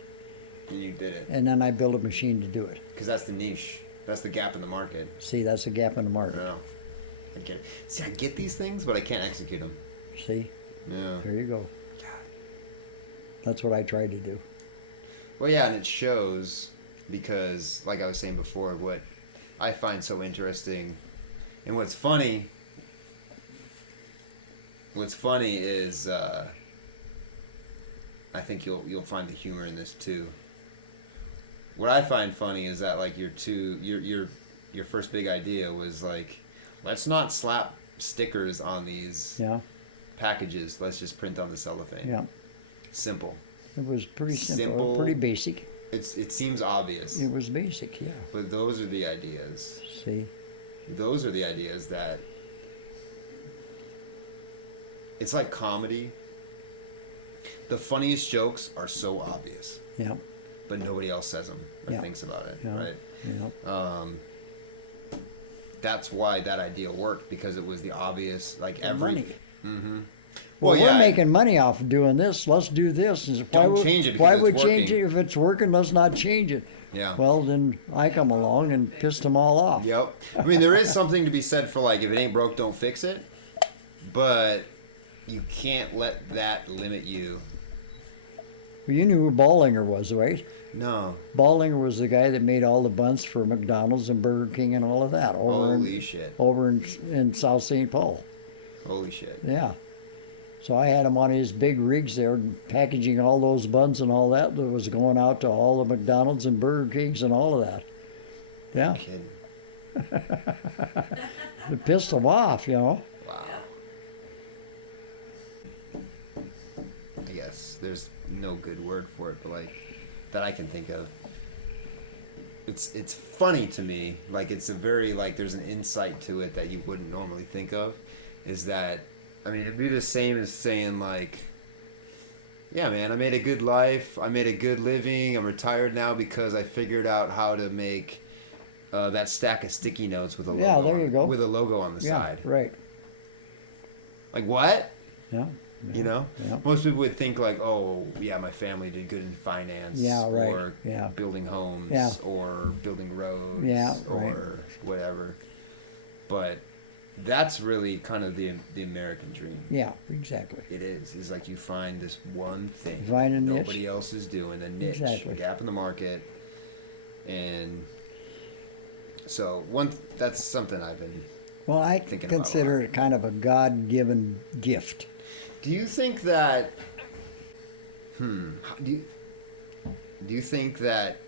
And you did it and then I built a machine to do it. because that's the niche. That's the gap in the market. See, that's a gap in the I market. know. I get it. See, I get these things, but I can't execute them. See, Yeah. there you go. That's what I tried to do. Well, yeah, and it shows because, like I was saying before, what I find so interesting, and what's funny is, I think you'll find the humor in this too. What I find funny is that like your first big idea was like, let's not slap stickers on these Yeah. packages. Let's just print on the cellophane. Yeah. Simple. It was pretty simple, Simple. pretty basic. It seems obvious, It was basic, yeah. but those are the ideas. See? Those are the ideas that it's like comedy. The funniest jokes are so obvious, Yeah. but nobody else says them or Yeah. thinks about it, Yeah. right? Yeah. That's why that idea worked, because it was the obvious, like every. Money. Mm-hmm. Well, yeah, we're making money off of doing this. Let's do this. And why Don't would, change it because why it's would change working. it if it's working? Let's not change it. Yeah. Well, then I come along and pissed them all off. Yep. I mean, there is something to be said for like, if it ain't broke, don't fix it. But you can't let that limit you. Well, you knew who Ballinger was, right? No. Ballinger was the guy that made all the buns for McDonald's and Burger King and all of that Holy shit. over in South St. Paul. Holy shit. Yeah. So I had him on his big rigs there, packaging all those buns and all that was going out to all the McDonald's and Burger Kings and all of that. Yeah. Kidding. It pissed them off, you know. Wow. I guess there's no good word for it, but like that I can think of. It's funny to me. Like it's a very like there's an insight to it that you wouldn't normally think of. Is that I mean it'd be the same as saying like, yeah, man, I made a good life. I made a good living. I'm retired now because I figured out how to make that stack of sticky notes with a logo. Yeah, there you go. With a logo on the Yeah, side. right. Like what? Yeah. You know, Yeah. most people would think like, oh, yeah, my family did good in finance, Yeah, right. or Yeah. building homes, Yeah. or building roads, Yeah, or right. whatever. But that's really kind of the American dream. Yeah, exactly. It is. It's like you find this one thing Find a niche. nobody else is doing, a niche, Exactly. a gap in the market, and so that's something I've been. Well, I Thinking about a consider lot. it kind of a God-given gift. Do you think that? Do you think that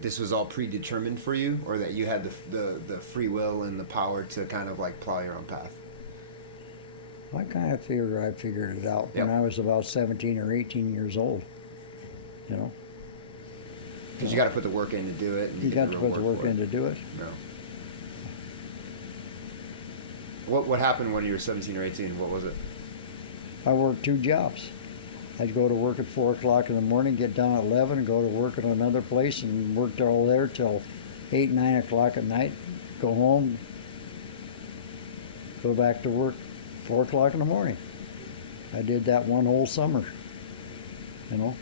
this was all predetermined for you, or that you had the free will and the power to kind of like plow your own path? I kind of figure I figured it out when Yep. I was about 17 or 18 years old. You know, Because you got to put the work in to do it. And you get got to put the reward work for in to it. do it. No. What happened when you were 17 or 18? What was it? I worked 2 jobs. I'd go to work at 4 o'clock in the morning, get down at 11, and go to work at another place, and worked all there till 8, 9 o'clock at night. Go home, go back to work 4 o'clock in the morning. I did that one whole summer. You know,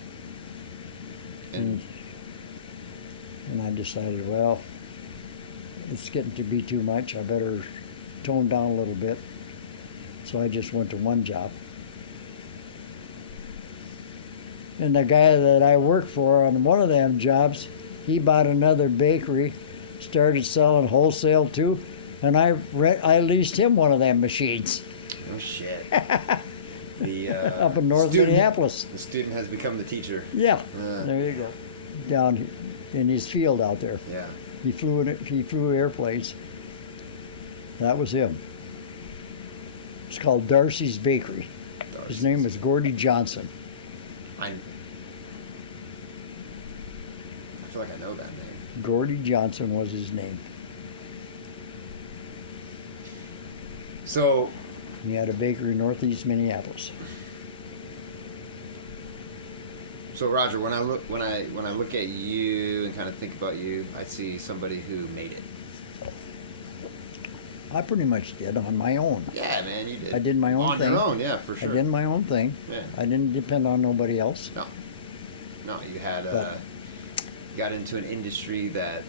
And and I decided, well, it's getting to be too much. I better tone down a little bit. So I just went to one job. And the guy that I worked for on one of them jobs, he bought another bakery, started selling wholesale too, and I leased him one of them machines oh shit. The up in North student- Minneapolis. The student has become the teacher. Yeah, Yeah. there you go. Down in his field out there. Yeah. He flew airplanes. That was him. It's called Darcy's Bakery. His name was Gordy Johnson. I feel like I know that name. Gordy Johnson was his name. So He had a bakery in northeast Minneapolis. So Roger, when I look at you and kind of think about you, I see somebody who made it. I pretty much did on my own. Yeah, man, you did. I did my own on thing. your own, yeah, for sure. I did my own thing. Yeah. I didn't depend on nobody else. No, you had But- got into an industry that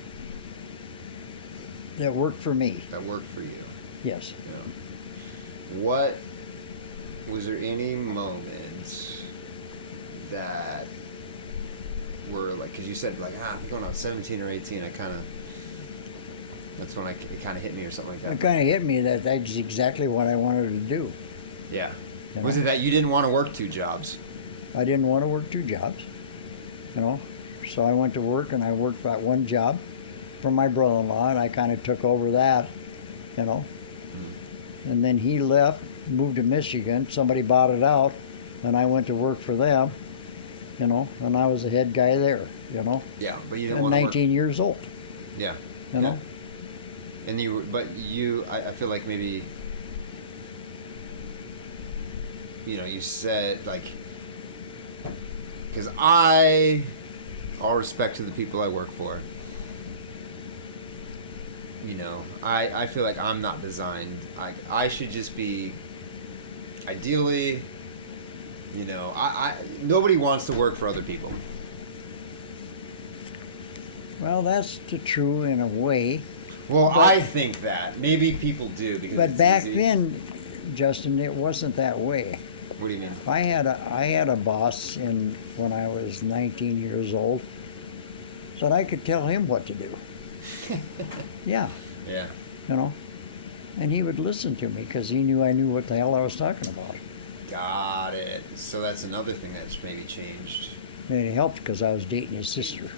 That worked for me. worked for you. Yes. You know. What was there any moments that were like, because you said like, I'm going on 17 or 18, that's when it kind of hit me or something like that. It kind of hit me that that's exactly what I wanted to do. Yeah. You Was know? it that you didn't want to work 2 jobs? I didn't want to work 2 jobs, you know. So I went to work and I worked that one job for my brother-in-law, and I kind of took over that, you know. and then he left, moved to Michigan. Somebody bought it out, and I went to work for them, you know, and I was the head guy there, you know. Yeah, but you didn't And want to 19 years old, Yeah. you know. And I feel like maybe, you know, you said, like, because all respect to the people I work for, you know, I feel like I'm not designed. I should just be, ideally, you know, nobody wants to work for other people. Well, that's true in a way. Well, But- I think that. Maybe people do because But it's back easy. then, Justin, it wasn't that way. What do you mean? I had a boss when I was 19 years old, that I could tell him what to do. Yeah, Yeah. you know, and he would listen to me because he knew I knew what the hell I was talking about. Got it. So that's another thing that's maybe changed. And it helped because I was dating his sister.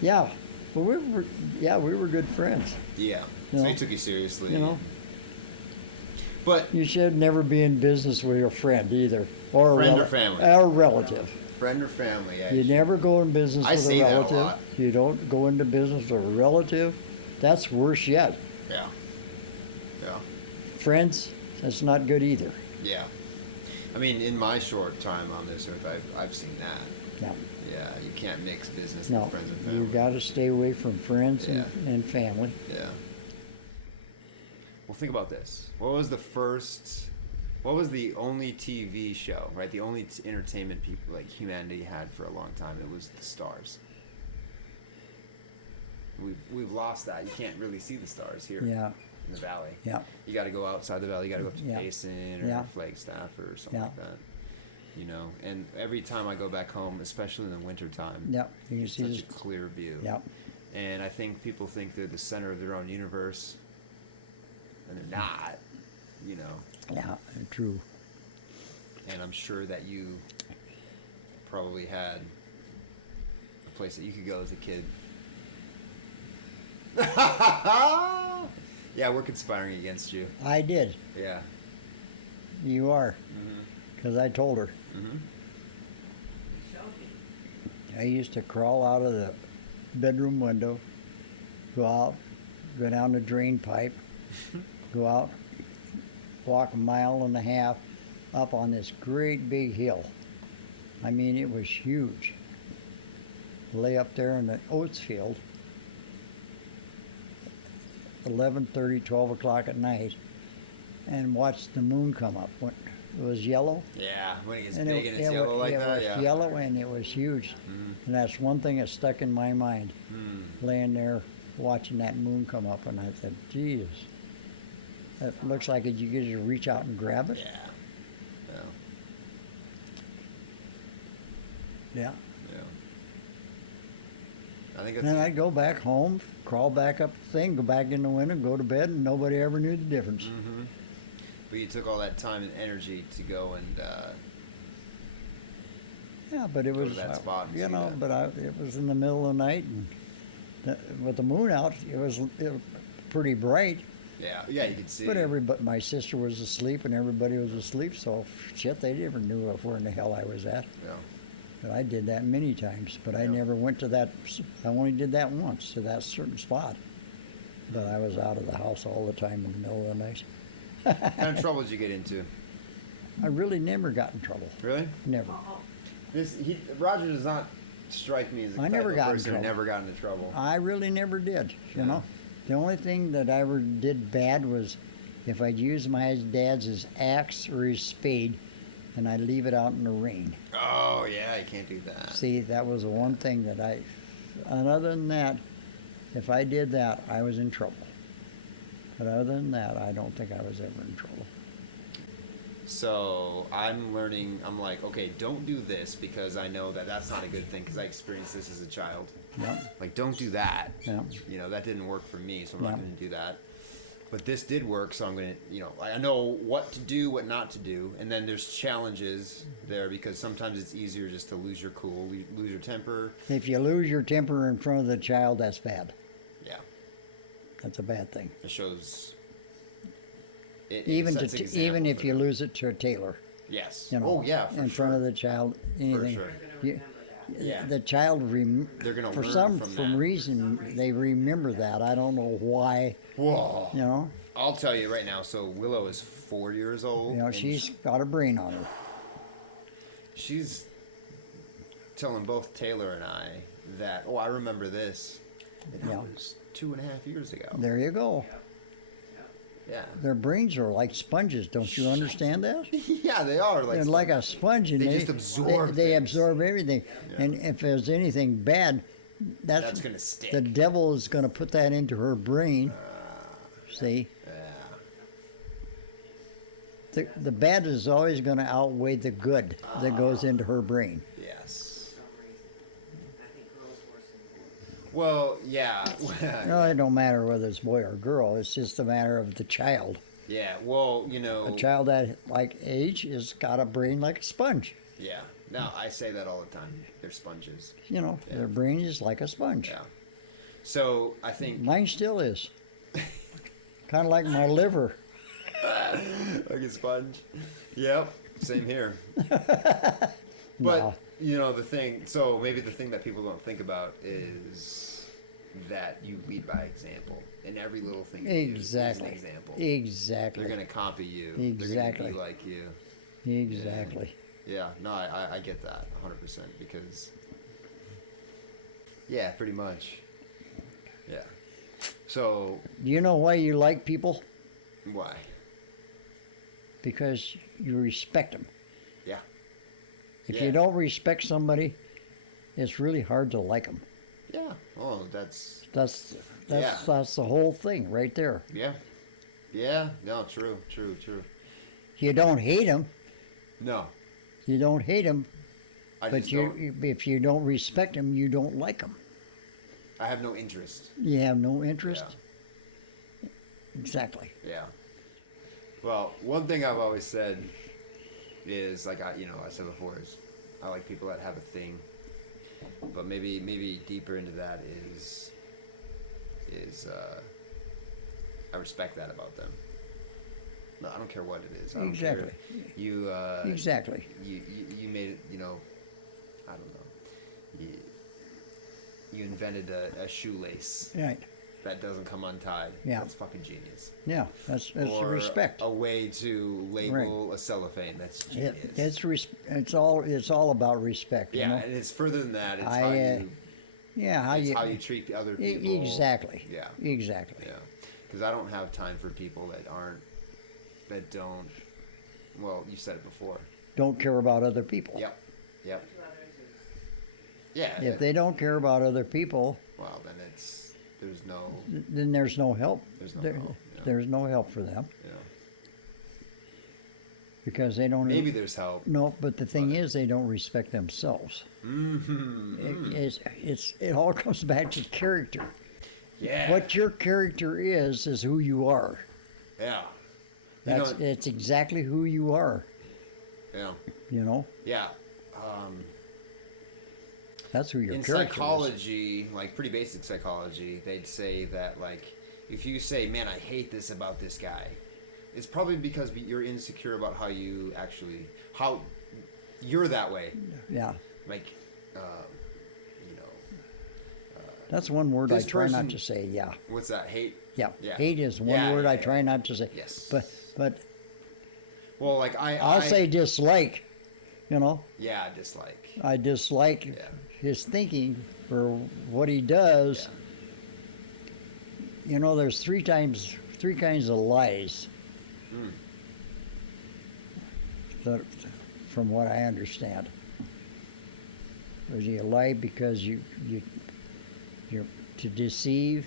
Yeah, well, we were good friends. Yeah. You So know, he took you seriously. You know, But you should never be in business with your friend either, or Friend or family? or relative. friend or family, yeah. You never go in business I with say a that a relative. lot. You don't go into business with a relative. That's worse yet. Yeah. Yeah. Friends, that's not good either. Yeah. I mean, in my short time on this earth, I've seen that. No, Yeah, you can't mix business no, with friends and family. you got to stay away from friends Yeah. and family. Yeah. Well, think about this. What was the only TV show, right? The only entertainment people, like humanity had for a long time? It was the stars. We've lost that. You can't really see the stars here Yeah, in the valley. yeah, You got to go outside the valley. You got to go up to Yeah. Payson or Yeah. Flagstaff or something Yeah. like that. You know, and every time I go back home, especially in the wintertime, yeah. You can it's see such this. a clear view. Yeah, And I think people think they're the center of their own universe, and they're not, you know. yeah, true. And I'm sure that you probably had a place that you could go as a kid. Yeah, we're conspiring against you. I did. Yeah. You are, Mm-hmm. because I told her. Mm-hmm. Show me. I used to crawl out of the bedroom window, go out, go down the drain pipe, go out, walk 1.5 miles up on this great big hill. I mean, it was huge. Lay up there in the oats field, 11:30, 12 o'clock at night, and watch the moon come up. When it was yellow. Yeah, when it gets And big and it's it yellow wa- like it that, was yeah. yellow and it was huge. Mhm. And that's one thing that stuck in my mind, Hmm. laying there watching that moon come up. And I said, geez, that looks like you could just reach out and grab it. Yeah. Yeah. Yeah. Yeah. I think And then that's. I'd go back home, crawl back up the thing, go back in the window, go to bed, and nobody ever knew the difference. Mm-hmm. But you took all that time and energy to go and. Yeah, but it Go to was, that spot and you see know, that. but it was in the middle of the night, and with the moon out, it was pretty bright. Yeah, yeah, you could see. But my sister was asleep and everybody was asleep, so shit, they never knew where in the hell I was at. Yeah. But I did that many times, but I Yeah. never went to that. I only did that once to that certain spot. But I was out of the house all the time in the middle of the night. What kind of trouble did you get into? I really never got in trouble. Really? Never. Oh, Roger does not strike me as a I type never of got in person who trouble. never got into trouble. I really never did, you Yeah. know. The only thing that I ever did bad was if I'd use my dad's axe or his spade and I'd leave it out in the rain. Oh yeah, you can't do that. See, that was the one thing that and other than that, if I did that, I was in trouble. But other than that, I don't think I was ever in trouble. So I'm learning. I'm like, okay, don't do this because I know that that's not a good thing because I experienced this as a child. Yeah, Like, don't do that. yeah. You know, that didn't work for me, so I'm not Yeah. going to do that. but this did work, so I'm gonna, I know what to do, what not to do, and then there's challenges there because sometimes it's easier just to lose your cool, lose your temper. If you lose your temper in front of the child, that's bad. Yeah, That's a bad thing. it shows. Even if you lose it to a tailor, yes. you know, Oh yeah, for in sure. front of the child, anything. sure. They're gonna You- remember that. Yeah. The child They're gonna for learn some from that. reason they remember that. I don't know why. Whoa. You know, I'll tell you right now. So Willow is 4 years old. you know and she's got a brain on her. she's telling both Taylor and I that. Oh, I remember this. And that Yeah. was 2.5 years ago. There you go. Yep. Yeah. Their brains are like sponges. Don't you understand that? Yeah, they are They're like a sponge, and They just absorb They things. absorb everything. Yeah. And if there's anything bad, That's gonna stick. The devil is going to put that into her brain. See, Yeah. the bad is always going to outweigh the good that goes into her brain. Yes. For some reason. I think girls worse than boys. Well, yeah. No, it don't matter whether it's boy or girl. It's just a matter of the child. Yeah. Well, A child that like age has got a brain like a sponge. Yeah. No, I say that all the time. They're sponges. You know, Yeah. their brain is like a sponge. Yeah. So I think Mine still is. Kind of like my liver. like a sponge. Yep. Same here. But No. the thing. So maybe the thing that people don't think about is that you lead by example, and every little thing you do is an Exactly. example. Exactly. They're gonna copy you. Exactly. They're gonna be like you. Exactly. Yeah, no, I get that 100% because, yeah, pretty much. Yeah. So, Do you know why you like people? why? Because you respect them. Yeah. If Yeah. you don't respect somebody, it's really hard to like them. Yeah. Oh, that's, That's Yeah. that's the whole thing right there. yeah. Yeah, no, true. You don't hate them. No, You don't hate them, I but just don't, if you don't respect them, you don't like them. I have no interest. You have no interest. Exactly. Yeah. Well, one thing I've always said is, like, I said before, is I like people that have a thing, but maybe deeper into that is I respect that about them. No, I don't care what it is. I don't Exactly. care. You Exactly. you made it. I don't know. You invented a shoelace Right. that doesn't come untied. Yeah. That's fucking genius. Yeah. That's Or respect. a way to label a cellophane. That's genius. It's all about respect. yeah, You know? and it's further than that. It's Yeah. How it's you how you treat other people. Exactly. Yeah. Exactly. Yeah, because I don't have time for people that don't. Well, you said it before. Don't care about other people. Yep. Yep. To others is Yeah. If they don't care about other people, well, then there's no. then there's no help. There's no There- help, yeah. There's no help for them You know, because they don't. maybe there's help. No, but the thing But- is, they don't respect themselves. Mm-hmm. It all comes back to character. Yeah. What your character is who you are. Yeah. It's exactly who you are. Yeah. You know, Yeah. that's who your In character psychology, like pretty basic psychology, they'd say that, like, if you say, "Man, I hate this about this guy," it's probably because you're insecure about how you're that way. is. Yeah, Like, that's one word I This try not person- to say. Yeah, what's that? Hate. yeah. Yeah. Hate is one Yeah, word yeah, I yeah. try not to say. Yes. But Well, like I'll say dislike. You know, Yeah, dislike. I dislike Yeah. his thinking or what he does. Yeah. You know, there's three kinds of lies. Mm. That, from what I understand, there's you lie because you're to deceive,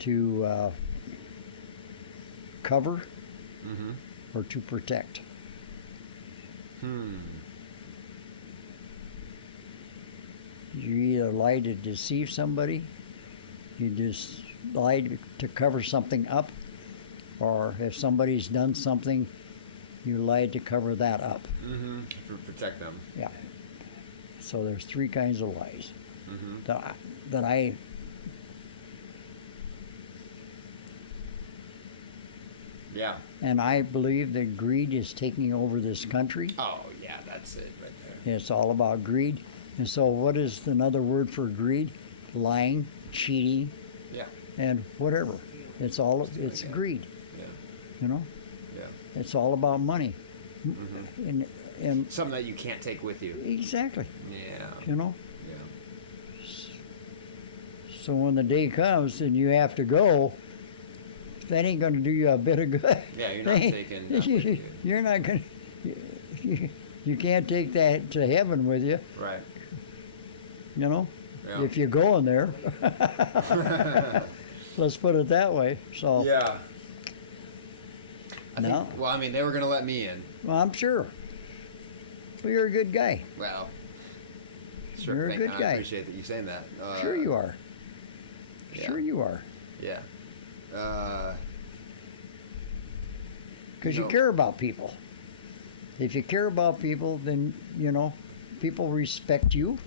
to cover, Mm-hmm. or to protect. You either lie to deceive somebody, you just lie to cover something up, or if somebody's done something, you lied to cover that up. Mm-hmm. Protect them. Yeah. So there's three kinds of lies Mm-hmm. that I Yeah. and I believe that greed is taking over this country. Oh, yeah, that's it right there. It's all about greed. And so what is another word for greed? Lying, cheating, Yeah. and whatever. It's greed, Yeah. you know? Yeah. It's all about money. Mm-hmm. And Something that you can't take with you. exactly, Yeah. you know? Yeah. So when the day comes and you have to go, that ain't going to do you a bit of good. Yeah, you're not taking that with you. You're not going to, you can't take that to heaven with you, Right. you know? Yeah. If you're going there. Let's put it that way. So, Yeah. I No. think, well, I mean, they were going to let me in. well, I'm sure. But you're a good guy. Well, sure. You're a good I guy. appreciate that you saying that. Sure you are. yeah. Sure you are. Yeah. Because you No. care about people. If you care about people, then, you know, people respect you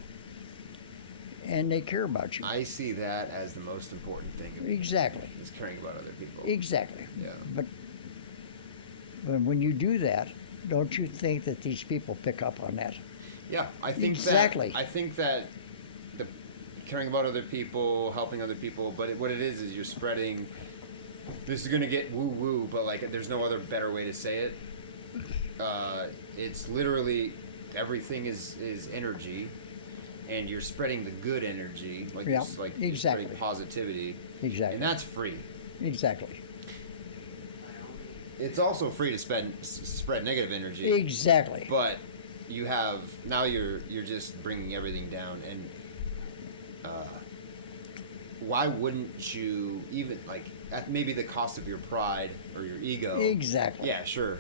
and they care about you. I see that as the most important thing of Exactly. is caring about other people. Exactly. Yeah. But when you do that, don't you think that these people pick up on that? Yeah, I think Exactly. that I think that the caring about other people, helping other people, but what it is you're spreading. This is gonna get woo woo, but like there's no other better way to say it. It's literally everything is energy, and you're spreading the good energy, like Yeah, just like you're exactly. spreading positivity, Exactly. and that's free. Exactly. It's also free to spread negative energy. Exactly. But you have now you're just bringing everything down, and why wouldn't you even like at maybe the cost of your pride or your ego? Exactly. Yeah, sure.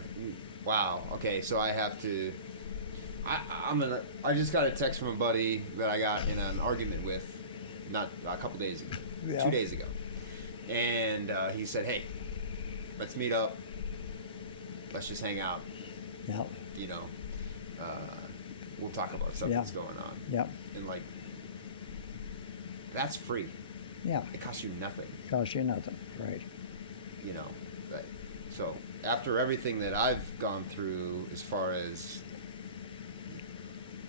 Wow. Okay, so I have to. I just got a text from a buddy that I got in an argument with, not a couple days ago, Yeah. 2 days ago, and he said, "Hey, let's meet up. Let's just hang out. Yeah. You know, we'll talk about stuff Yeah. that's going on." Yeah. And like, that's free. Yeah. It costs you nothing. Costs you nothing. Right. You know. But, so after everything that I've gone through, as far as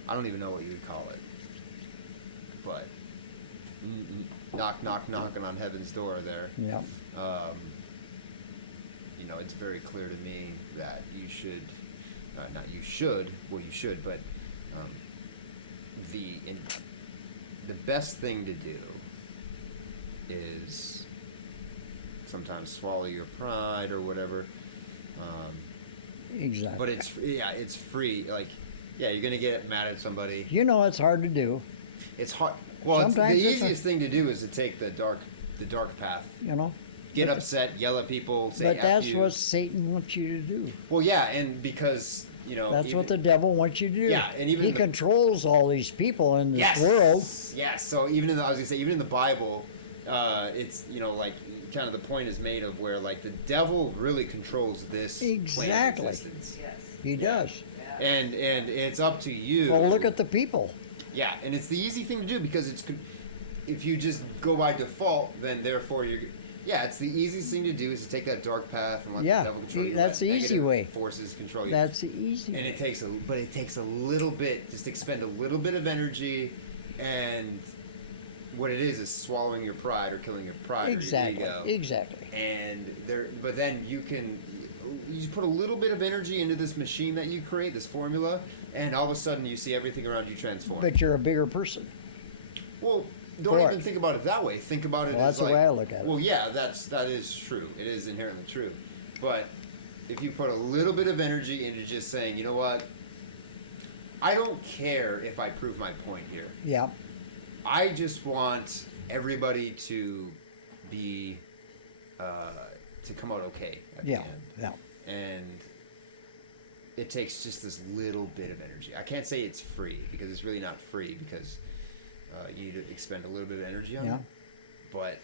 I don't even know what you would call it, but knocking on heaven's door there. Yeah. You know, it's very clear to me that you should, not you should, well you should, but the best thing to do is sometimes swallow your pride or whatever. Exactly. But it's free. Like, yeah, you're gonna get mad at somebody. You know it's hard to do. It's hard. Well, the Sometimes it's easiest thing to do is to take the dark path. You know. Get upset, yell at people, say But F that's you. what Satan wants you to do. Well, yeah, and because you know That's even- what the devil wants you to do. Yeah, and even he the- controls all these people in this yes, world. Yes. So even in I was gonna say even in the Bible, it's like kind of the point is made of where like the devil really controls this plane of Exactly. existence. Yes. He does. Yeah. And it's up to you. Well, look at the people. Yeah, and it's the easy thing to do because if you just go by default, then therefore you're. Yeah, it's the easiest thing to do is to take that dark path and let Yeah, the devil control you. that's let the easy negative way. Forces control you. That's the easy. And way. it takes a little bit, just expend a little bit of energy, and what it is swallowing your pride or killing your pride Exactly. or your ego. Exactly. But then you just put a little bit of energy into this machine that you create, this formula, and all of a sudden you see everything around you transform. But you're a bigger person. Well, don't For even it. think about it that way. Think about it Well, as that's the like, way I look at it. Well, yeah, that is true. It is inherently true. But if you put a little bit of energy into just saying, you know what, I don't care if I prove my point here. Yeah. I just want everybody to be to come out okay at Yeah. the end. Yeah. And it takes just this little bit of energy. I can't say it's free because it's really not free because you need to expend a little bit of energy on Yeah. it. But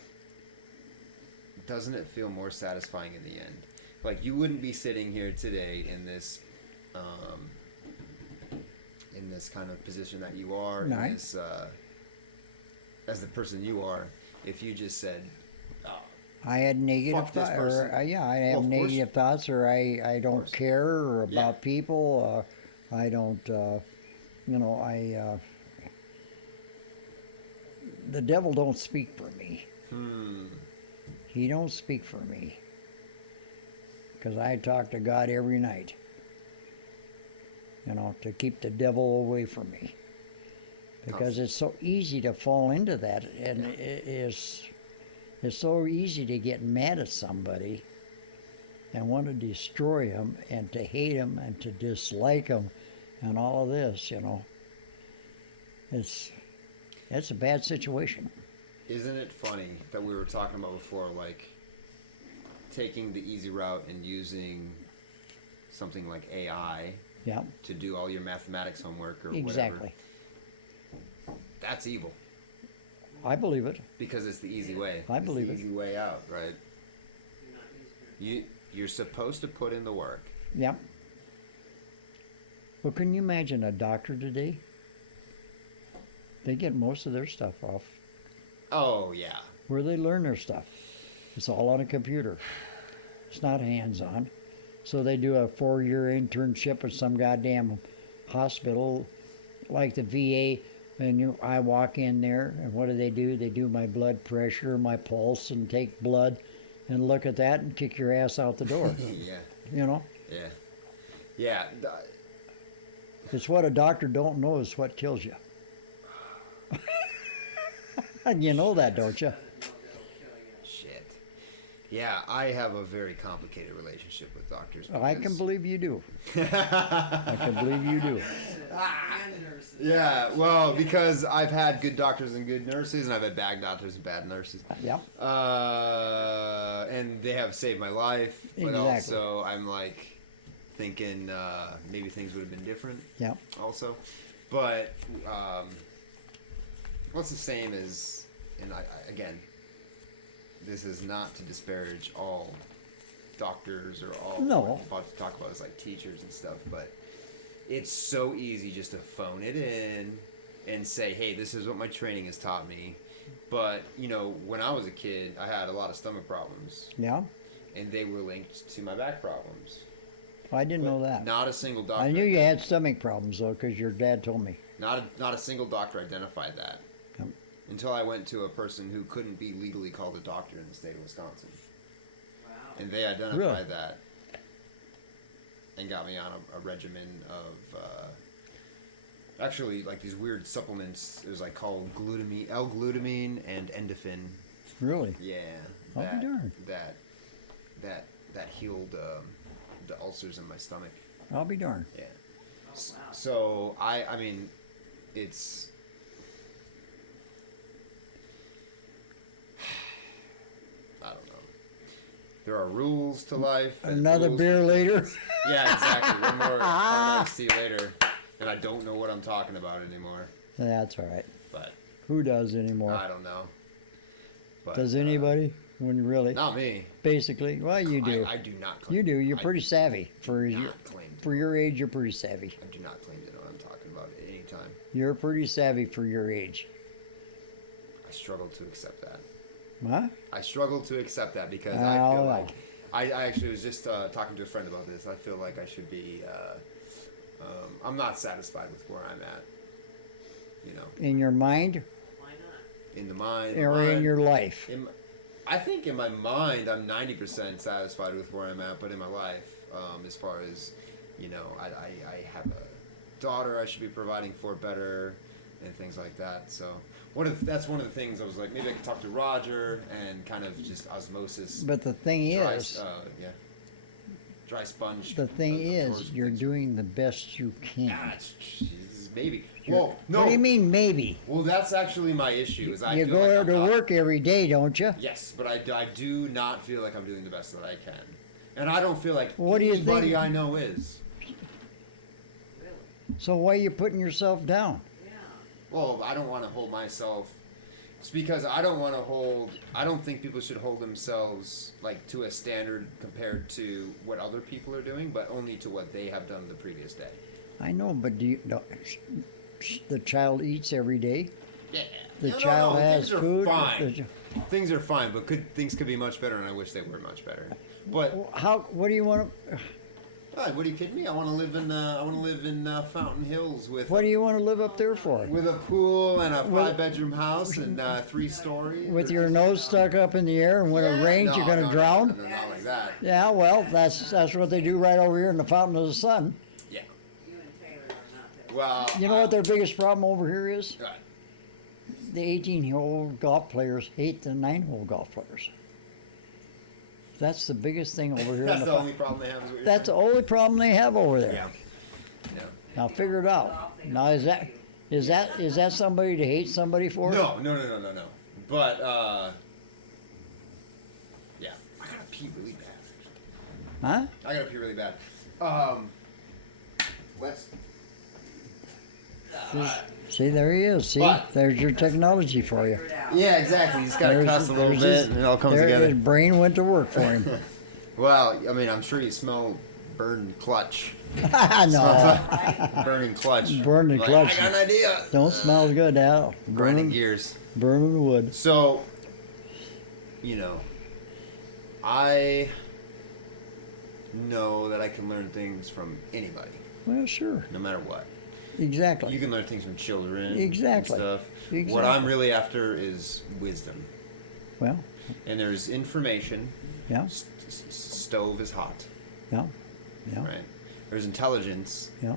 doesn't it feel more satisfying in the end? Like, you wouldn't be sitting here today in this kind of position that you are, No. in this, as the person you are, if you just said, oh, I had negative Fuck this thoughts, person. I have Well, of negative thoughts, or I don't course. care or about Yeah. people. I don't, the devil don't speak for me. He don't speak for me. Because I talk to God every night. To keep the devil away from me. Because it's so easy to fall into that, and it's so easy to get mad at somebody and want to destroy them and to hate them and to dislike them and all of this, It's a bad situation. isn't it funny that we were talking about before, like, taking the easy route and using something like AI Yeah, to do all your mathematics homework or exactly. whatever? That's evil. I believe it. Because it's the easy way. I believe it's it. the easy way out, right? You're not used to You're supposed to put in the work. Yeah. Well, can you imagine a doctor today? They get most of their stuff off Oh yeah. where they learn their stuff. It's all on a computer. It's not hands-on. So they do a 4-year internship at some goddamn hospital like the VA, and I walk in there, and what do? They do my blood pressure, my pulse, and take blood, and look at that and kick your ass out the door. Yeah. Yeah. Yeah. It's what a doctor don't know is what kills you. And you know that, don't you? it. Doesn't know that'll kill you. Shit. Yeah, I have a very complicated relationship with doctors. I can because- believe you do. I can believe you do. And nurses. Yeah, well, because I've had good doctors and good nurses, and I've had bad doctors and bad nurses. Yeah. And they have saved my life, but Exactly. also I'm like thinking maybe things would have been different. Yeah. Also, but what's the same as, and again, this is not to disparage all doctors or all No. what we're about to talk about is like teachers and stuff, but it's so easy just to phone it in and say, hey, this is what my training has taught me. But, when I was a kid, I had a lot of stomach problems, Yeah. and they were linked to my back problems. I didn't But know that. Not a single doctor. I knew you had stomach problems though, because your dad told me. Not a single doctor identified that. Yep. Until I went to a person who couldn't be legally called a doctor in the state of Wisconsin. Wow. And they identified Really? that and got me on a regimen of actually like these weird supplements. It was like called glutamine, L-glutamine and endorphin. Really? Yeah. I'll be darned. That healed the ulcers in my stomach. I'll be darned. Yeah. Oh, wow. So I mean, it's. I don't know. There are rules to life. and Another rules beer to- later. Yeah, exactly. One more hard iced tea later, and I don't know what I'm talking about anymore. That's all right. But Who does anymore? I don't know. But, Does anybody? When really? Not me. Basically, well, you do. I do not claim. You do. You're I pretty savvy for do your not claim. for your age. You're pretty savvy. I do not claim to know what I'm talking about at any time. You're pretty savvy for your age. I struggle to accept that. Huh? I struggle to accept that because Oh, I feel well. like I actually was just talking to a friend about this. I feel like I should be. I'm not satisfied with where I'm at. In your mind Why not? In the mind. or in your life? I think in my mind I'm 90% satisfied with where I'm at, but in my life, as far as I have a daughter I should be providing for better and things like that. So that's one of the things I was like, maybe I could talk to Roger and kind of just osmosis. But the thing dry, is, dry sponge. the thing is, towards you're things. doing the best you can. Ah, it's maybe. Well, no. What do you mean maybe? Well, that's actually my issue. Is I You feel go like out I'm to not- work every day, don't you? Yes, but I do not feel like I'm doing the best that I can, and I don't feel like What do you anybody think? I know is. Really? So why are you putting yourself down? Yeah. Well, I don't want to hold myself It's because I don't think people should hold themselves like to a standard compared to what other people are doing, but only to what they have done the previous day. I know, but do you, no, the child eats every day. Yeah. The child has things are food. Fine. Things are fine, but things could be much better, and I wish they were much better. But How? What do you want to? what are you kidding me? I want to live in Fountain Hills with What do you want to live up there for? with a pool and a 5-bedroom house and 3 stories. With your nose stuck up in the air, and when it rains, you're going to drown. No, not like that. Yeah, well, that's what they do right over here in the Fountain of the Sun. Yeah. You and Taylor are not the. Well. You know what their biggest problem over here is? Right. The 18-hole golf players hate the 9-hole golf players. That's the biggest thing over here. That's in the the only problem they have. Is what you're That's the saying? only problem they have over there. Yeah. Yeah. Now figure it out. Now is that somebody to hate somebody for? No. But yeah, I gotta pee really bad. Huh? I gotta pee really bad. Let's. See, there he is. See, But- there's your technology for you. Figure it out. Yeah, exactly. You just gotta cuss a little bit, and it all comes His together. brain went to work for him. Well, I mean, I'm sure you smell burned clutch. No, Burning clutch. Burning Like, clutch. I got an idea. don't smell good now. Grinding Burning, gears. burning the wood. So, I know that I can learn things from anybody, Well, sure, no matter what. exactly. You can learn things from children. Exactly. And stuff. What Exactly. I'm really after is wisdom. Well, And there's information. yeah, Stove is hot, yeah, yeah, right? There's intelligence. yeah,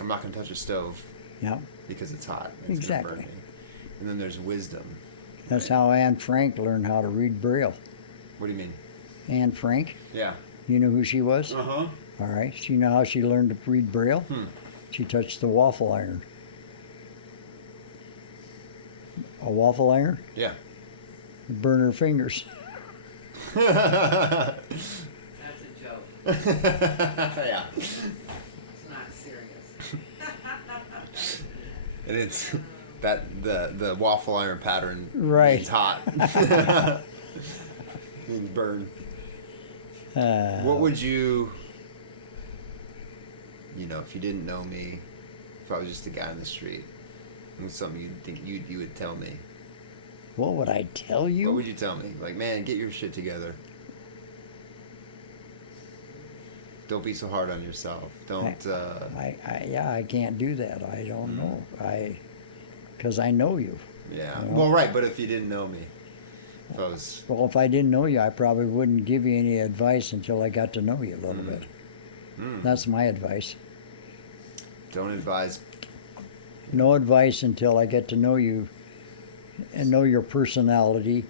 I'm not going to touch a stove yeah. because it's hot. It's gonna Exactly. burn me. And then there's wisdom. That's how Anne Frank learned how to read Braille. What do you mean? Anne Frank, Yeah. you know who she was? Uh-huh. All right. So you know how she learned to read Braille? She touched the waffle iron. A waffle iron? Yeah. Burn her fingers. That's a joke. Yeah. It's not serious. And it's that the waffle iron pattern Right. means hot. Means burn. What would you if you didn't know me, if I was just a guy on the street, what's something you'd think you would tell me? What would I tell you? What would you tell me? Like, man, get your shit together. Don't be so hard on yourself. Don't. I can't do that. I don't know. Because I know you. Yeah. You know? Well, right. But if you didn't know me, if I was. Well, if I didn't know you, I probably wouldn't give you any advice until I got to know you a little bit. That's my advice. Don't advise. No advice until I get to know you and know your personality,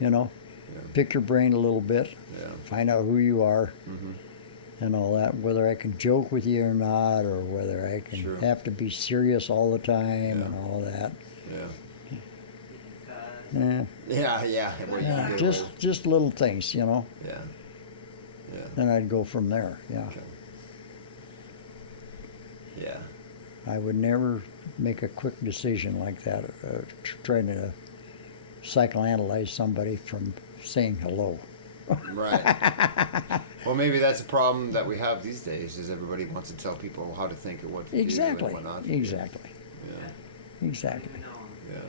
Yeah. pick your brain a little bit, Yeah. find out who you are Mm-hmm. and all that, whether I can joke with you or not, or whether I can Sure. have to be serious all the time Yeah. and all that. Yeah. Because Yeah. What you can get away with. Just little things, Yeah. Yeah. Then I'd go from there, yeah. Okay. Yeah. I would never make a quick decision like that, trying to psychoanalyze somebody from saying hello. Right. Well, maybe that's a problem that we have these days. Is everybody wants to tell people how to think and what to Exactly, do and what not to do. exactly, Yeah. exactly. you know 'em.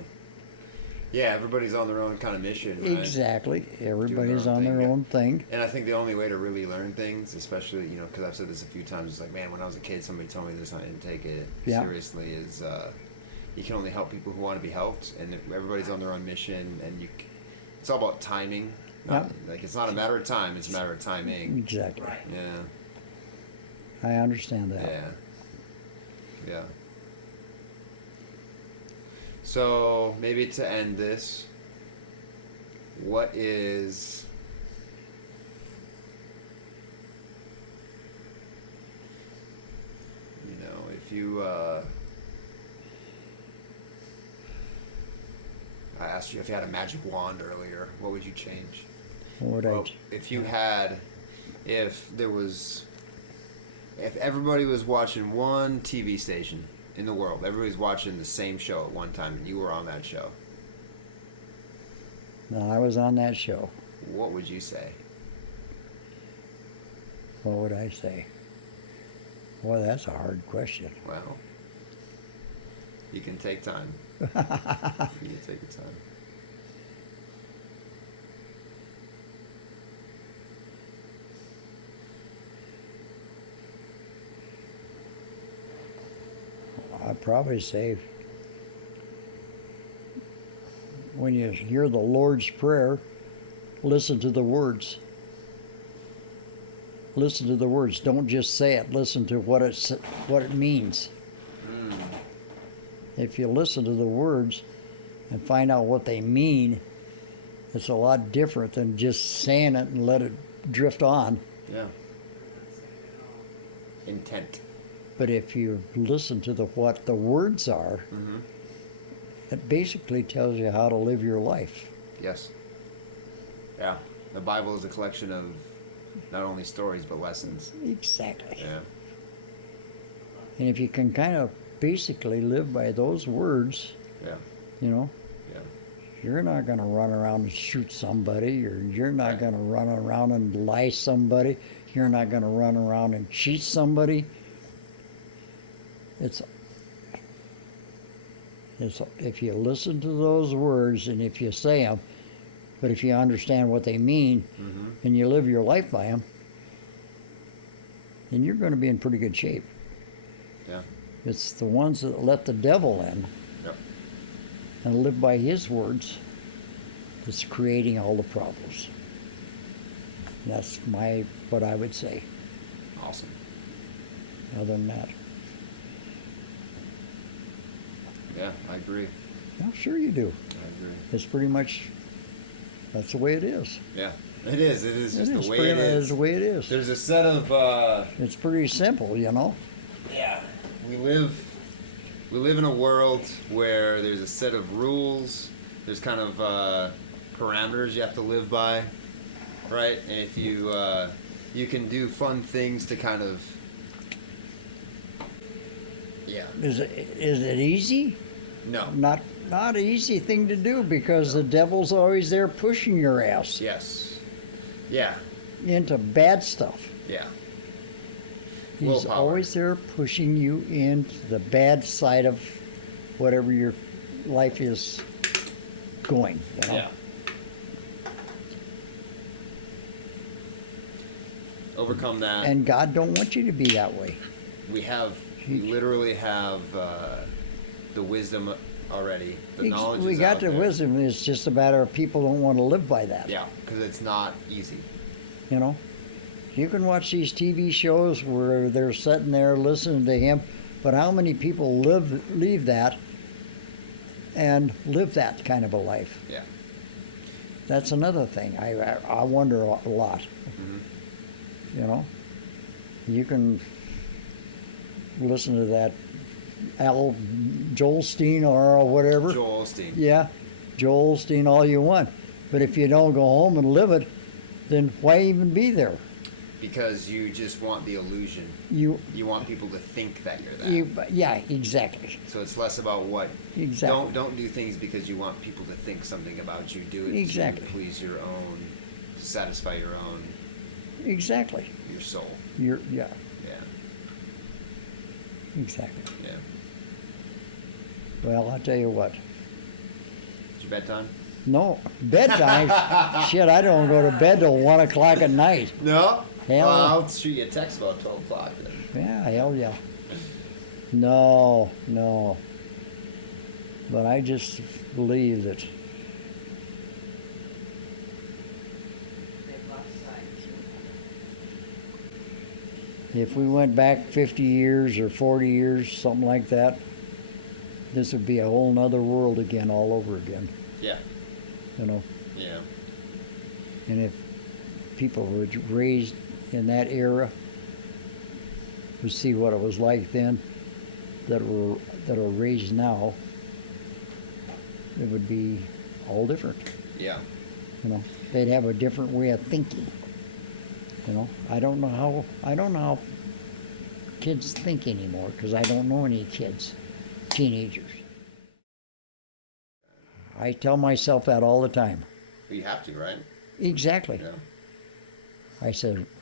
Yeah. Yeah. Everybody's on their own kind of mission. Right? Exactly. Everybody's own on their thing, yeah. own thing. And I think the only way to really learn things, especially because I've said this a few times, is like, man, when I was a kid, somebody told me this, and I didn't take it Yeah. seriously. Is you can only help people who want to be helped, and if everybody's on their own mission, and it's all about timing. Like it's not a matter of time; it's a matter of timing. Exactly. Right. Yeah. I understand that. Yeah. Yeah. So maybe to end this, what is if you I asked you if you had a magic wand earlier, what would you change? What would Well, if everybody was watching one TV station, in the world. Everybody's watching the same show at one time, and you were on that show. Now, I was on that show. What would you say? What would I say? Boy, that's a hard question. Well, you can take time. You can take your time. I'd probably say when you hear the Lord's Prayer, listen to the words. Listen to the words. Don't just say it. Listen to what it means. If you listen to the words and find out what they mean, it's a lot different than just saying it and let it drift on. Yeah. Intent. But if you listen to what the words are, Mm-hmm. it basically tells you how to live your life. Yes. Yeah. The Bible is a collection of not only stories but lessons. Exactly. Yeah. And if you can kind of basically live by those words, Yeah. you know, Yeah. you're not going to run around and shoot somebody, or you're not going to run around and lie somebody, you're not going to run around and cheat somebody. It's if you listen to those words and if you say them, but if you understand what they mean Mm-hmm. and you live your life by them, then you're going to be in pretty good shape. Yeah. It's the ones that let the devil in Yep. and live by his words that's creating all the problems. That's what I would say. Awesome. Other than that, Yeah, I agree. well, sure you do. I agree. It's pretty much that's the way it is. Yeah. It is. It is just It is the way pretty it much is. the way it is. There's a set of It's pretty simple, you know. yeah. We live in a world where there's a set of rules. There's kind of parameters you have to live by, right? And if you you can do fun things to kind of yeah. Is it easy? No. Not an easy thing to do because the devil's always there pushing your ass Yes. Yeah. into bad stuff. Yeah. He's Willpower. always there pushing you into the bad side of whatever your life is going. You know? Yeah. Overcome that. And God don't want you to be that way. We literally have the wisdom already. The knowledge We is got out the there. wisdom. It's just a matter of people don't want to live by that. Yeah, because it's not easy. You know, you can watch these TV shows where they're sitting there listening to him, but how many people leave that and live that kind of a life? Yeah. That's another thing. I wonder a lot. Mm-hmm. You know, you can listen to that Joel Osteen or whatever. Joel Osteen. Yeah, Joel Osteen all you want, but if you don't go home and live it, then why even be there? Because you just want the illusion. You want people to think that you're that. yeah, exactly. So it's less about what. Exactly. Don't do things because you want people to think something about you. Do it Exactly. to please your own, to satisfy your own, Exactly. your soul. Yeah, Yeah. exactly. Yeah. Well, I'll tell you what. It's your bedtime. No, bedtime. Shit, I don't go to bed till 1 o'clock at night. No. Hell. I'll shoot you a text about 12 o'clock then. Yeah, hell yeah. No. But I just believe that They've lost sight. if we went back 50 years or 40 years, something like that, this would be a whole nother world again, all over again, Yeah. you know. Yeah. And if people were raised in that era to see what it was like then, that are raised now, it would be all different. Yeah. You know, they'd have a different way of thinking. You know, I don't know how kids think anymore because I don't know any kids. teenagers. I tell myself that all the time. You have to, right? Exactly. Yeah.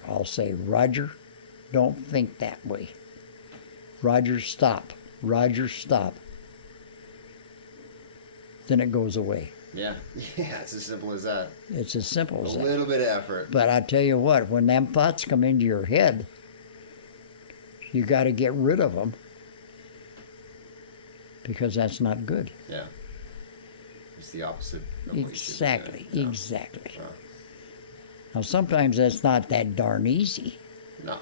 I'll say, Roger, don't think that way. Roger, stop. Roger, stop. Then it goes away. Yeah. Yeah, it's as simple as that. It's as simple A as that. little bit of effort. But I tell you what, when them thoughts come into your head, you got to get rid of them because that's not good. Yeah. It's the opposite of what you should be Exactly, doing. exactly. Yeah. Now sometimes that's not that darn easy. No.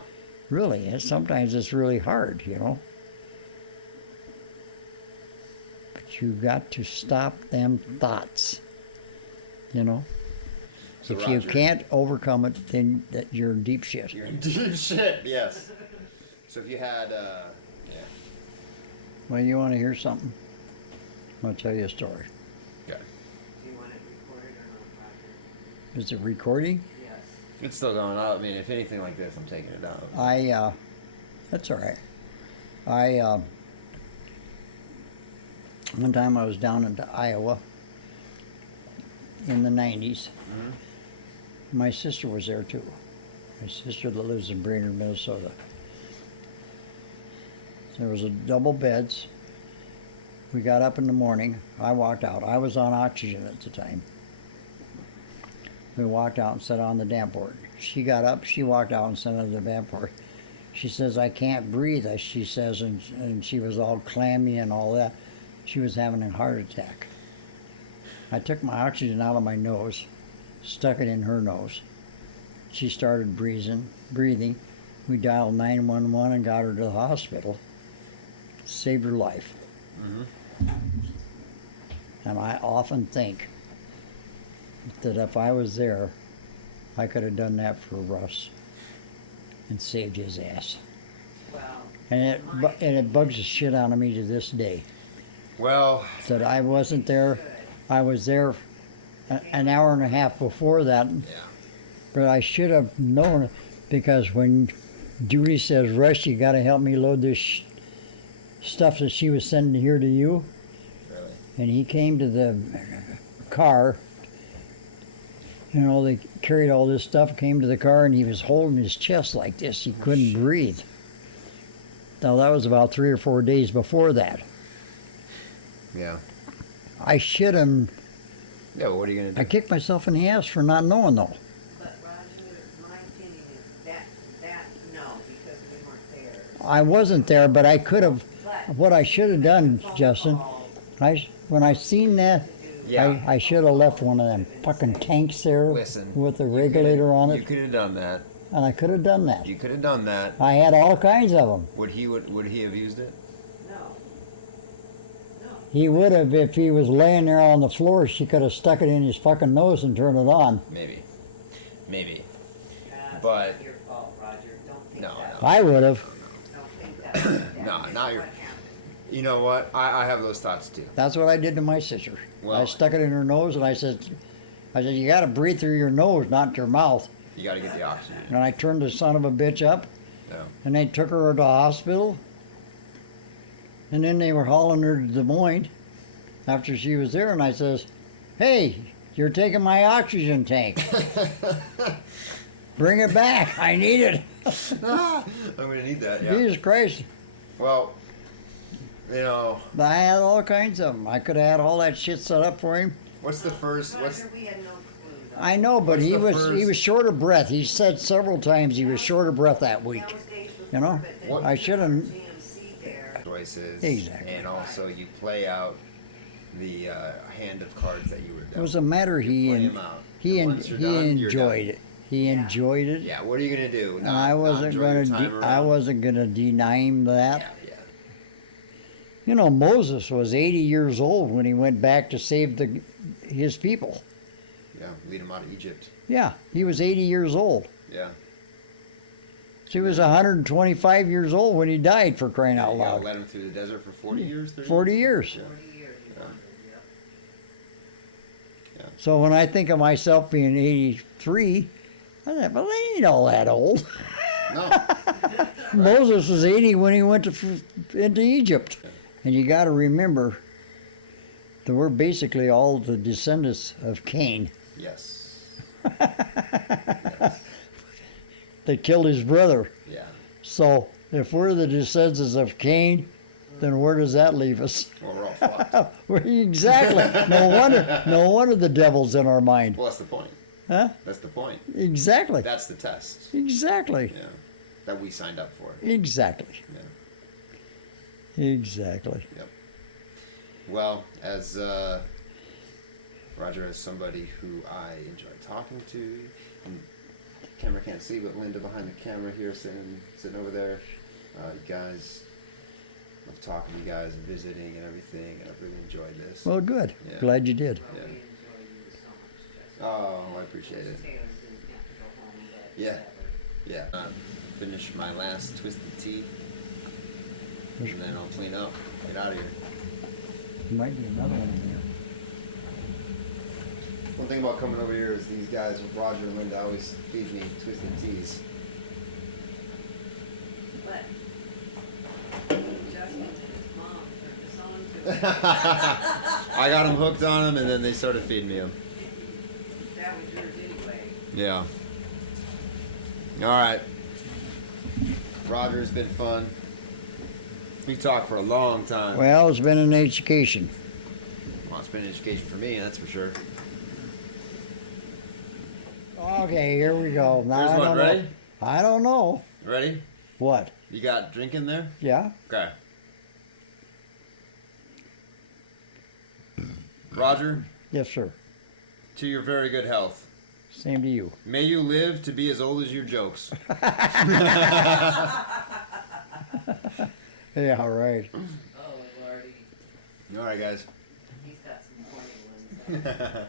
Really, sometimes it's really hard, you know. But you got to stop them thoughts, you know. So If you Roger, can't overcome it, then you're in deep shit. You're in deep shit, yes. So if you had, yeah. Well, you want to hear something? I'll tell you a story. Okay. Do you want it recorded or not, Roger? Is it recording? Yes. It's still going on. I mean, if anything like this, I'm taking it out. That's all right. One time I was down into Iowa in the 90s. Mm-hmm. My sister was there too. My sister that lives in Brainerd, Minnesota. There was a double beds. We got up in the morning. I walked out. I was on oxygen at the time. We walked out and sat on the damp board. She got up. She walked out and sat on the damp board. She says, I can't breathe, she says, and she was all clammy and all that. She was having a heart attack. I took my oxygen out of my nose, stuck it in her nose. She started breathing. We dialed 911 and got her to the hospital. Saved her life. Mm-hmm. And I often think that if I was there, I could have done that for Russ and saved his ass. Well, And it bugs the shit out of me to this day Well, that I wasn't there. I was there an hour and a half before that, yeah. but I should have known because when Judy says, Russ, you got to help me load this stuff that she was sending here to you. Really? And he came to the car. You know, they carried all this stuff, came to the car, and he was holding his chest like this. He couldn't breathe. Now, that was about 3 or 4 days before that. Yeah. I should have. Yeah, well, what are you going to do? I kicked myself in the ass for not knowing, though. but Roger, my opinion is that no, because we weren't there. I wasn't there, but I could have. But What I should have done, phone Justin, call when I seen that, to do- Yeah. I should have left one of them fucking tanks there Listen, with the regulator on You it, could have done that. and I could have done that. You could have done that. I had all kinds of them. Would he have used it? No. No. He would have if he was laying there on the floor. She could have stuck it in his fucking nose and turned it on. Maybe. Maybe. That's But- not your fault, Roger. Don't think No, that. no. I would have. Don't think that. No, This not is your- what happened. You know what? I have those thoughts too. That's what I did to my sister. I Well- stuck it in her nose, and I said, you got to breathe through your nose, not your mouth. You got to get the oxygen. And I turned the son of a bitch up, Yeah. and they took her to the hospital. And then they were hauling her to Des Moines after she was there, and I says, hey, you're taking my oxygen tank. Bring it back. I need it. I'm gonna need that. Yeah. Jesus Christ. Well, you know, I had all kinds of them. I could have had all that shit set up for him. what's the first? What's Roger, we had no clue. though. I know, but What's he the was first- short of breath. He said several times he was short of breath that week. That was days You know, before, but then What- we I took should've- our GMC there. choices? Exactly. And also, you play out the hand of cards that you were dealt. It was a matter You play 'em out. And once you're done, you're enjoyed done. it. He Yeah. enjoyed it, Yeah. What are you gonna do? and I wasn't gonna deny him that. Yeah. Yeah. You know, Moses was 80 years old when he went back to save his people. Yeah. Lead him out of Egypt. Yeah, he was 80 years old. Yeah. So he was 125 years old when he died, for crying out You gotta loud. led him through the desert for 40 years. 30 40 years. Yeah. 40 years he wandered, yep. So when I think of myself being 83, I thought, well, they ain't all that old. No. Moses was 80 when he went into Egypt. And you got to remember that we're basically all the descendants of Cain Yes. Yes. that killed his brother. Yeah. So if we're the descendants of Cain, then where does that leave us? Well, we're all fucked. Exactly. No wonder the devil's in our mind. Well, that's the point. Huh? That's the point. Exactly. That's the test. Exactly. Yeah. That we signed up for. Exactly. Yeah. Exactly. Yep. Well, as Roger is somebody who I enjoy talking to, and camera can't see, but Linda behind the camera here sitting over there. You guys, love talking to you guys and visiting and everything, and I've really enjoyed this. Well, good. Yeah. Glad you did. Well, Yeah. we enjoy you so much, Jessica. Oh, I appreciate it. Taylor didn't have to go home, but Yeah. whatever. Yeah. Finish my last twisted tea, and then I'll clean up. Get out of here. There might be another one in there. One thing about coming over here is these guys, Roger and Linda, always feed me twisted teas. But Justin and his mom turned us on to I got them hooked on them, and then they started feeding me them. that was yours anyway. Yeah. All right. Roger, it's been fun. We talked for a long time. Well, it's been an education. Well, it's been an education for me, that's for sure. Okay, here we go. Now Here's I what, don't ready? know. I don't know. Ready? What? You got drink in there? Yeah? Okay. Roger, Yes, sir. to your very good health. Same to you. May you live to be as old as your jokes. Yeah, all right. Oh, Lordy. All right, guys. He's got some funny ones.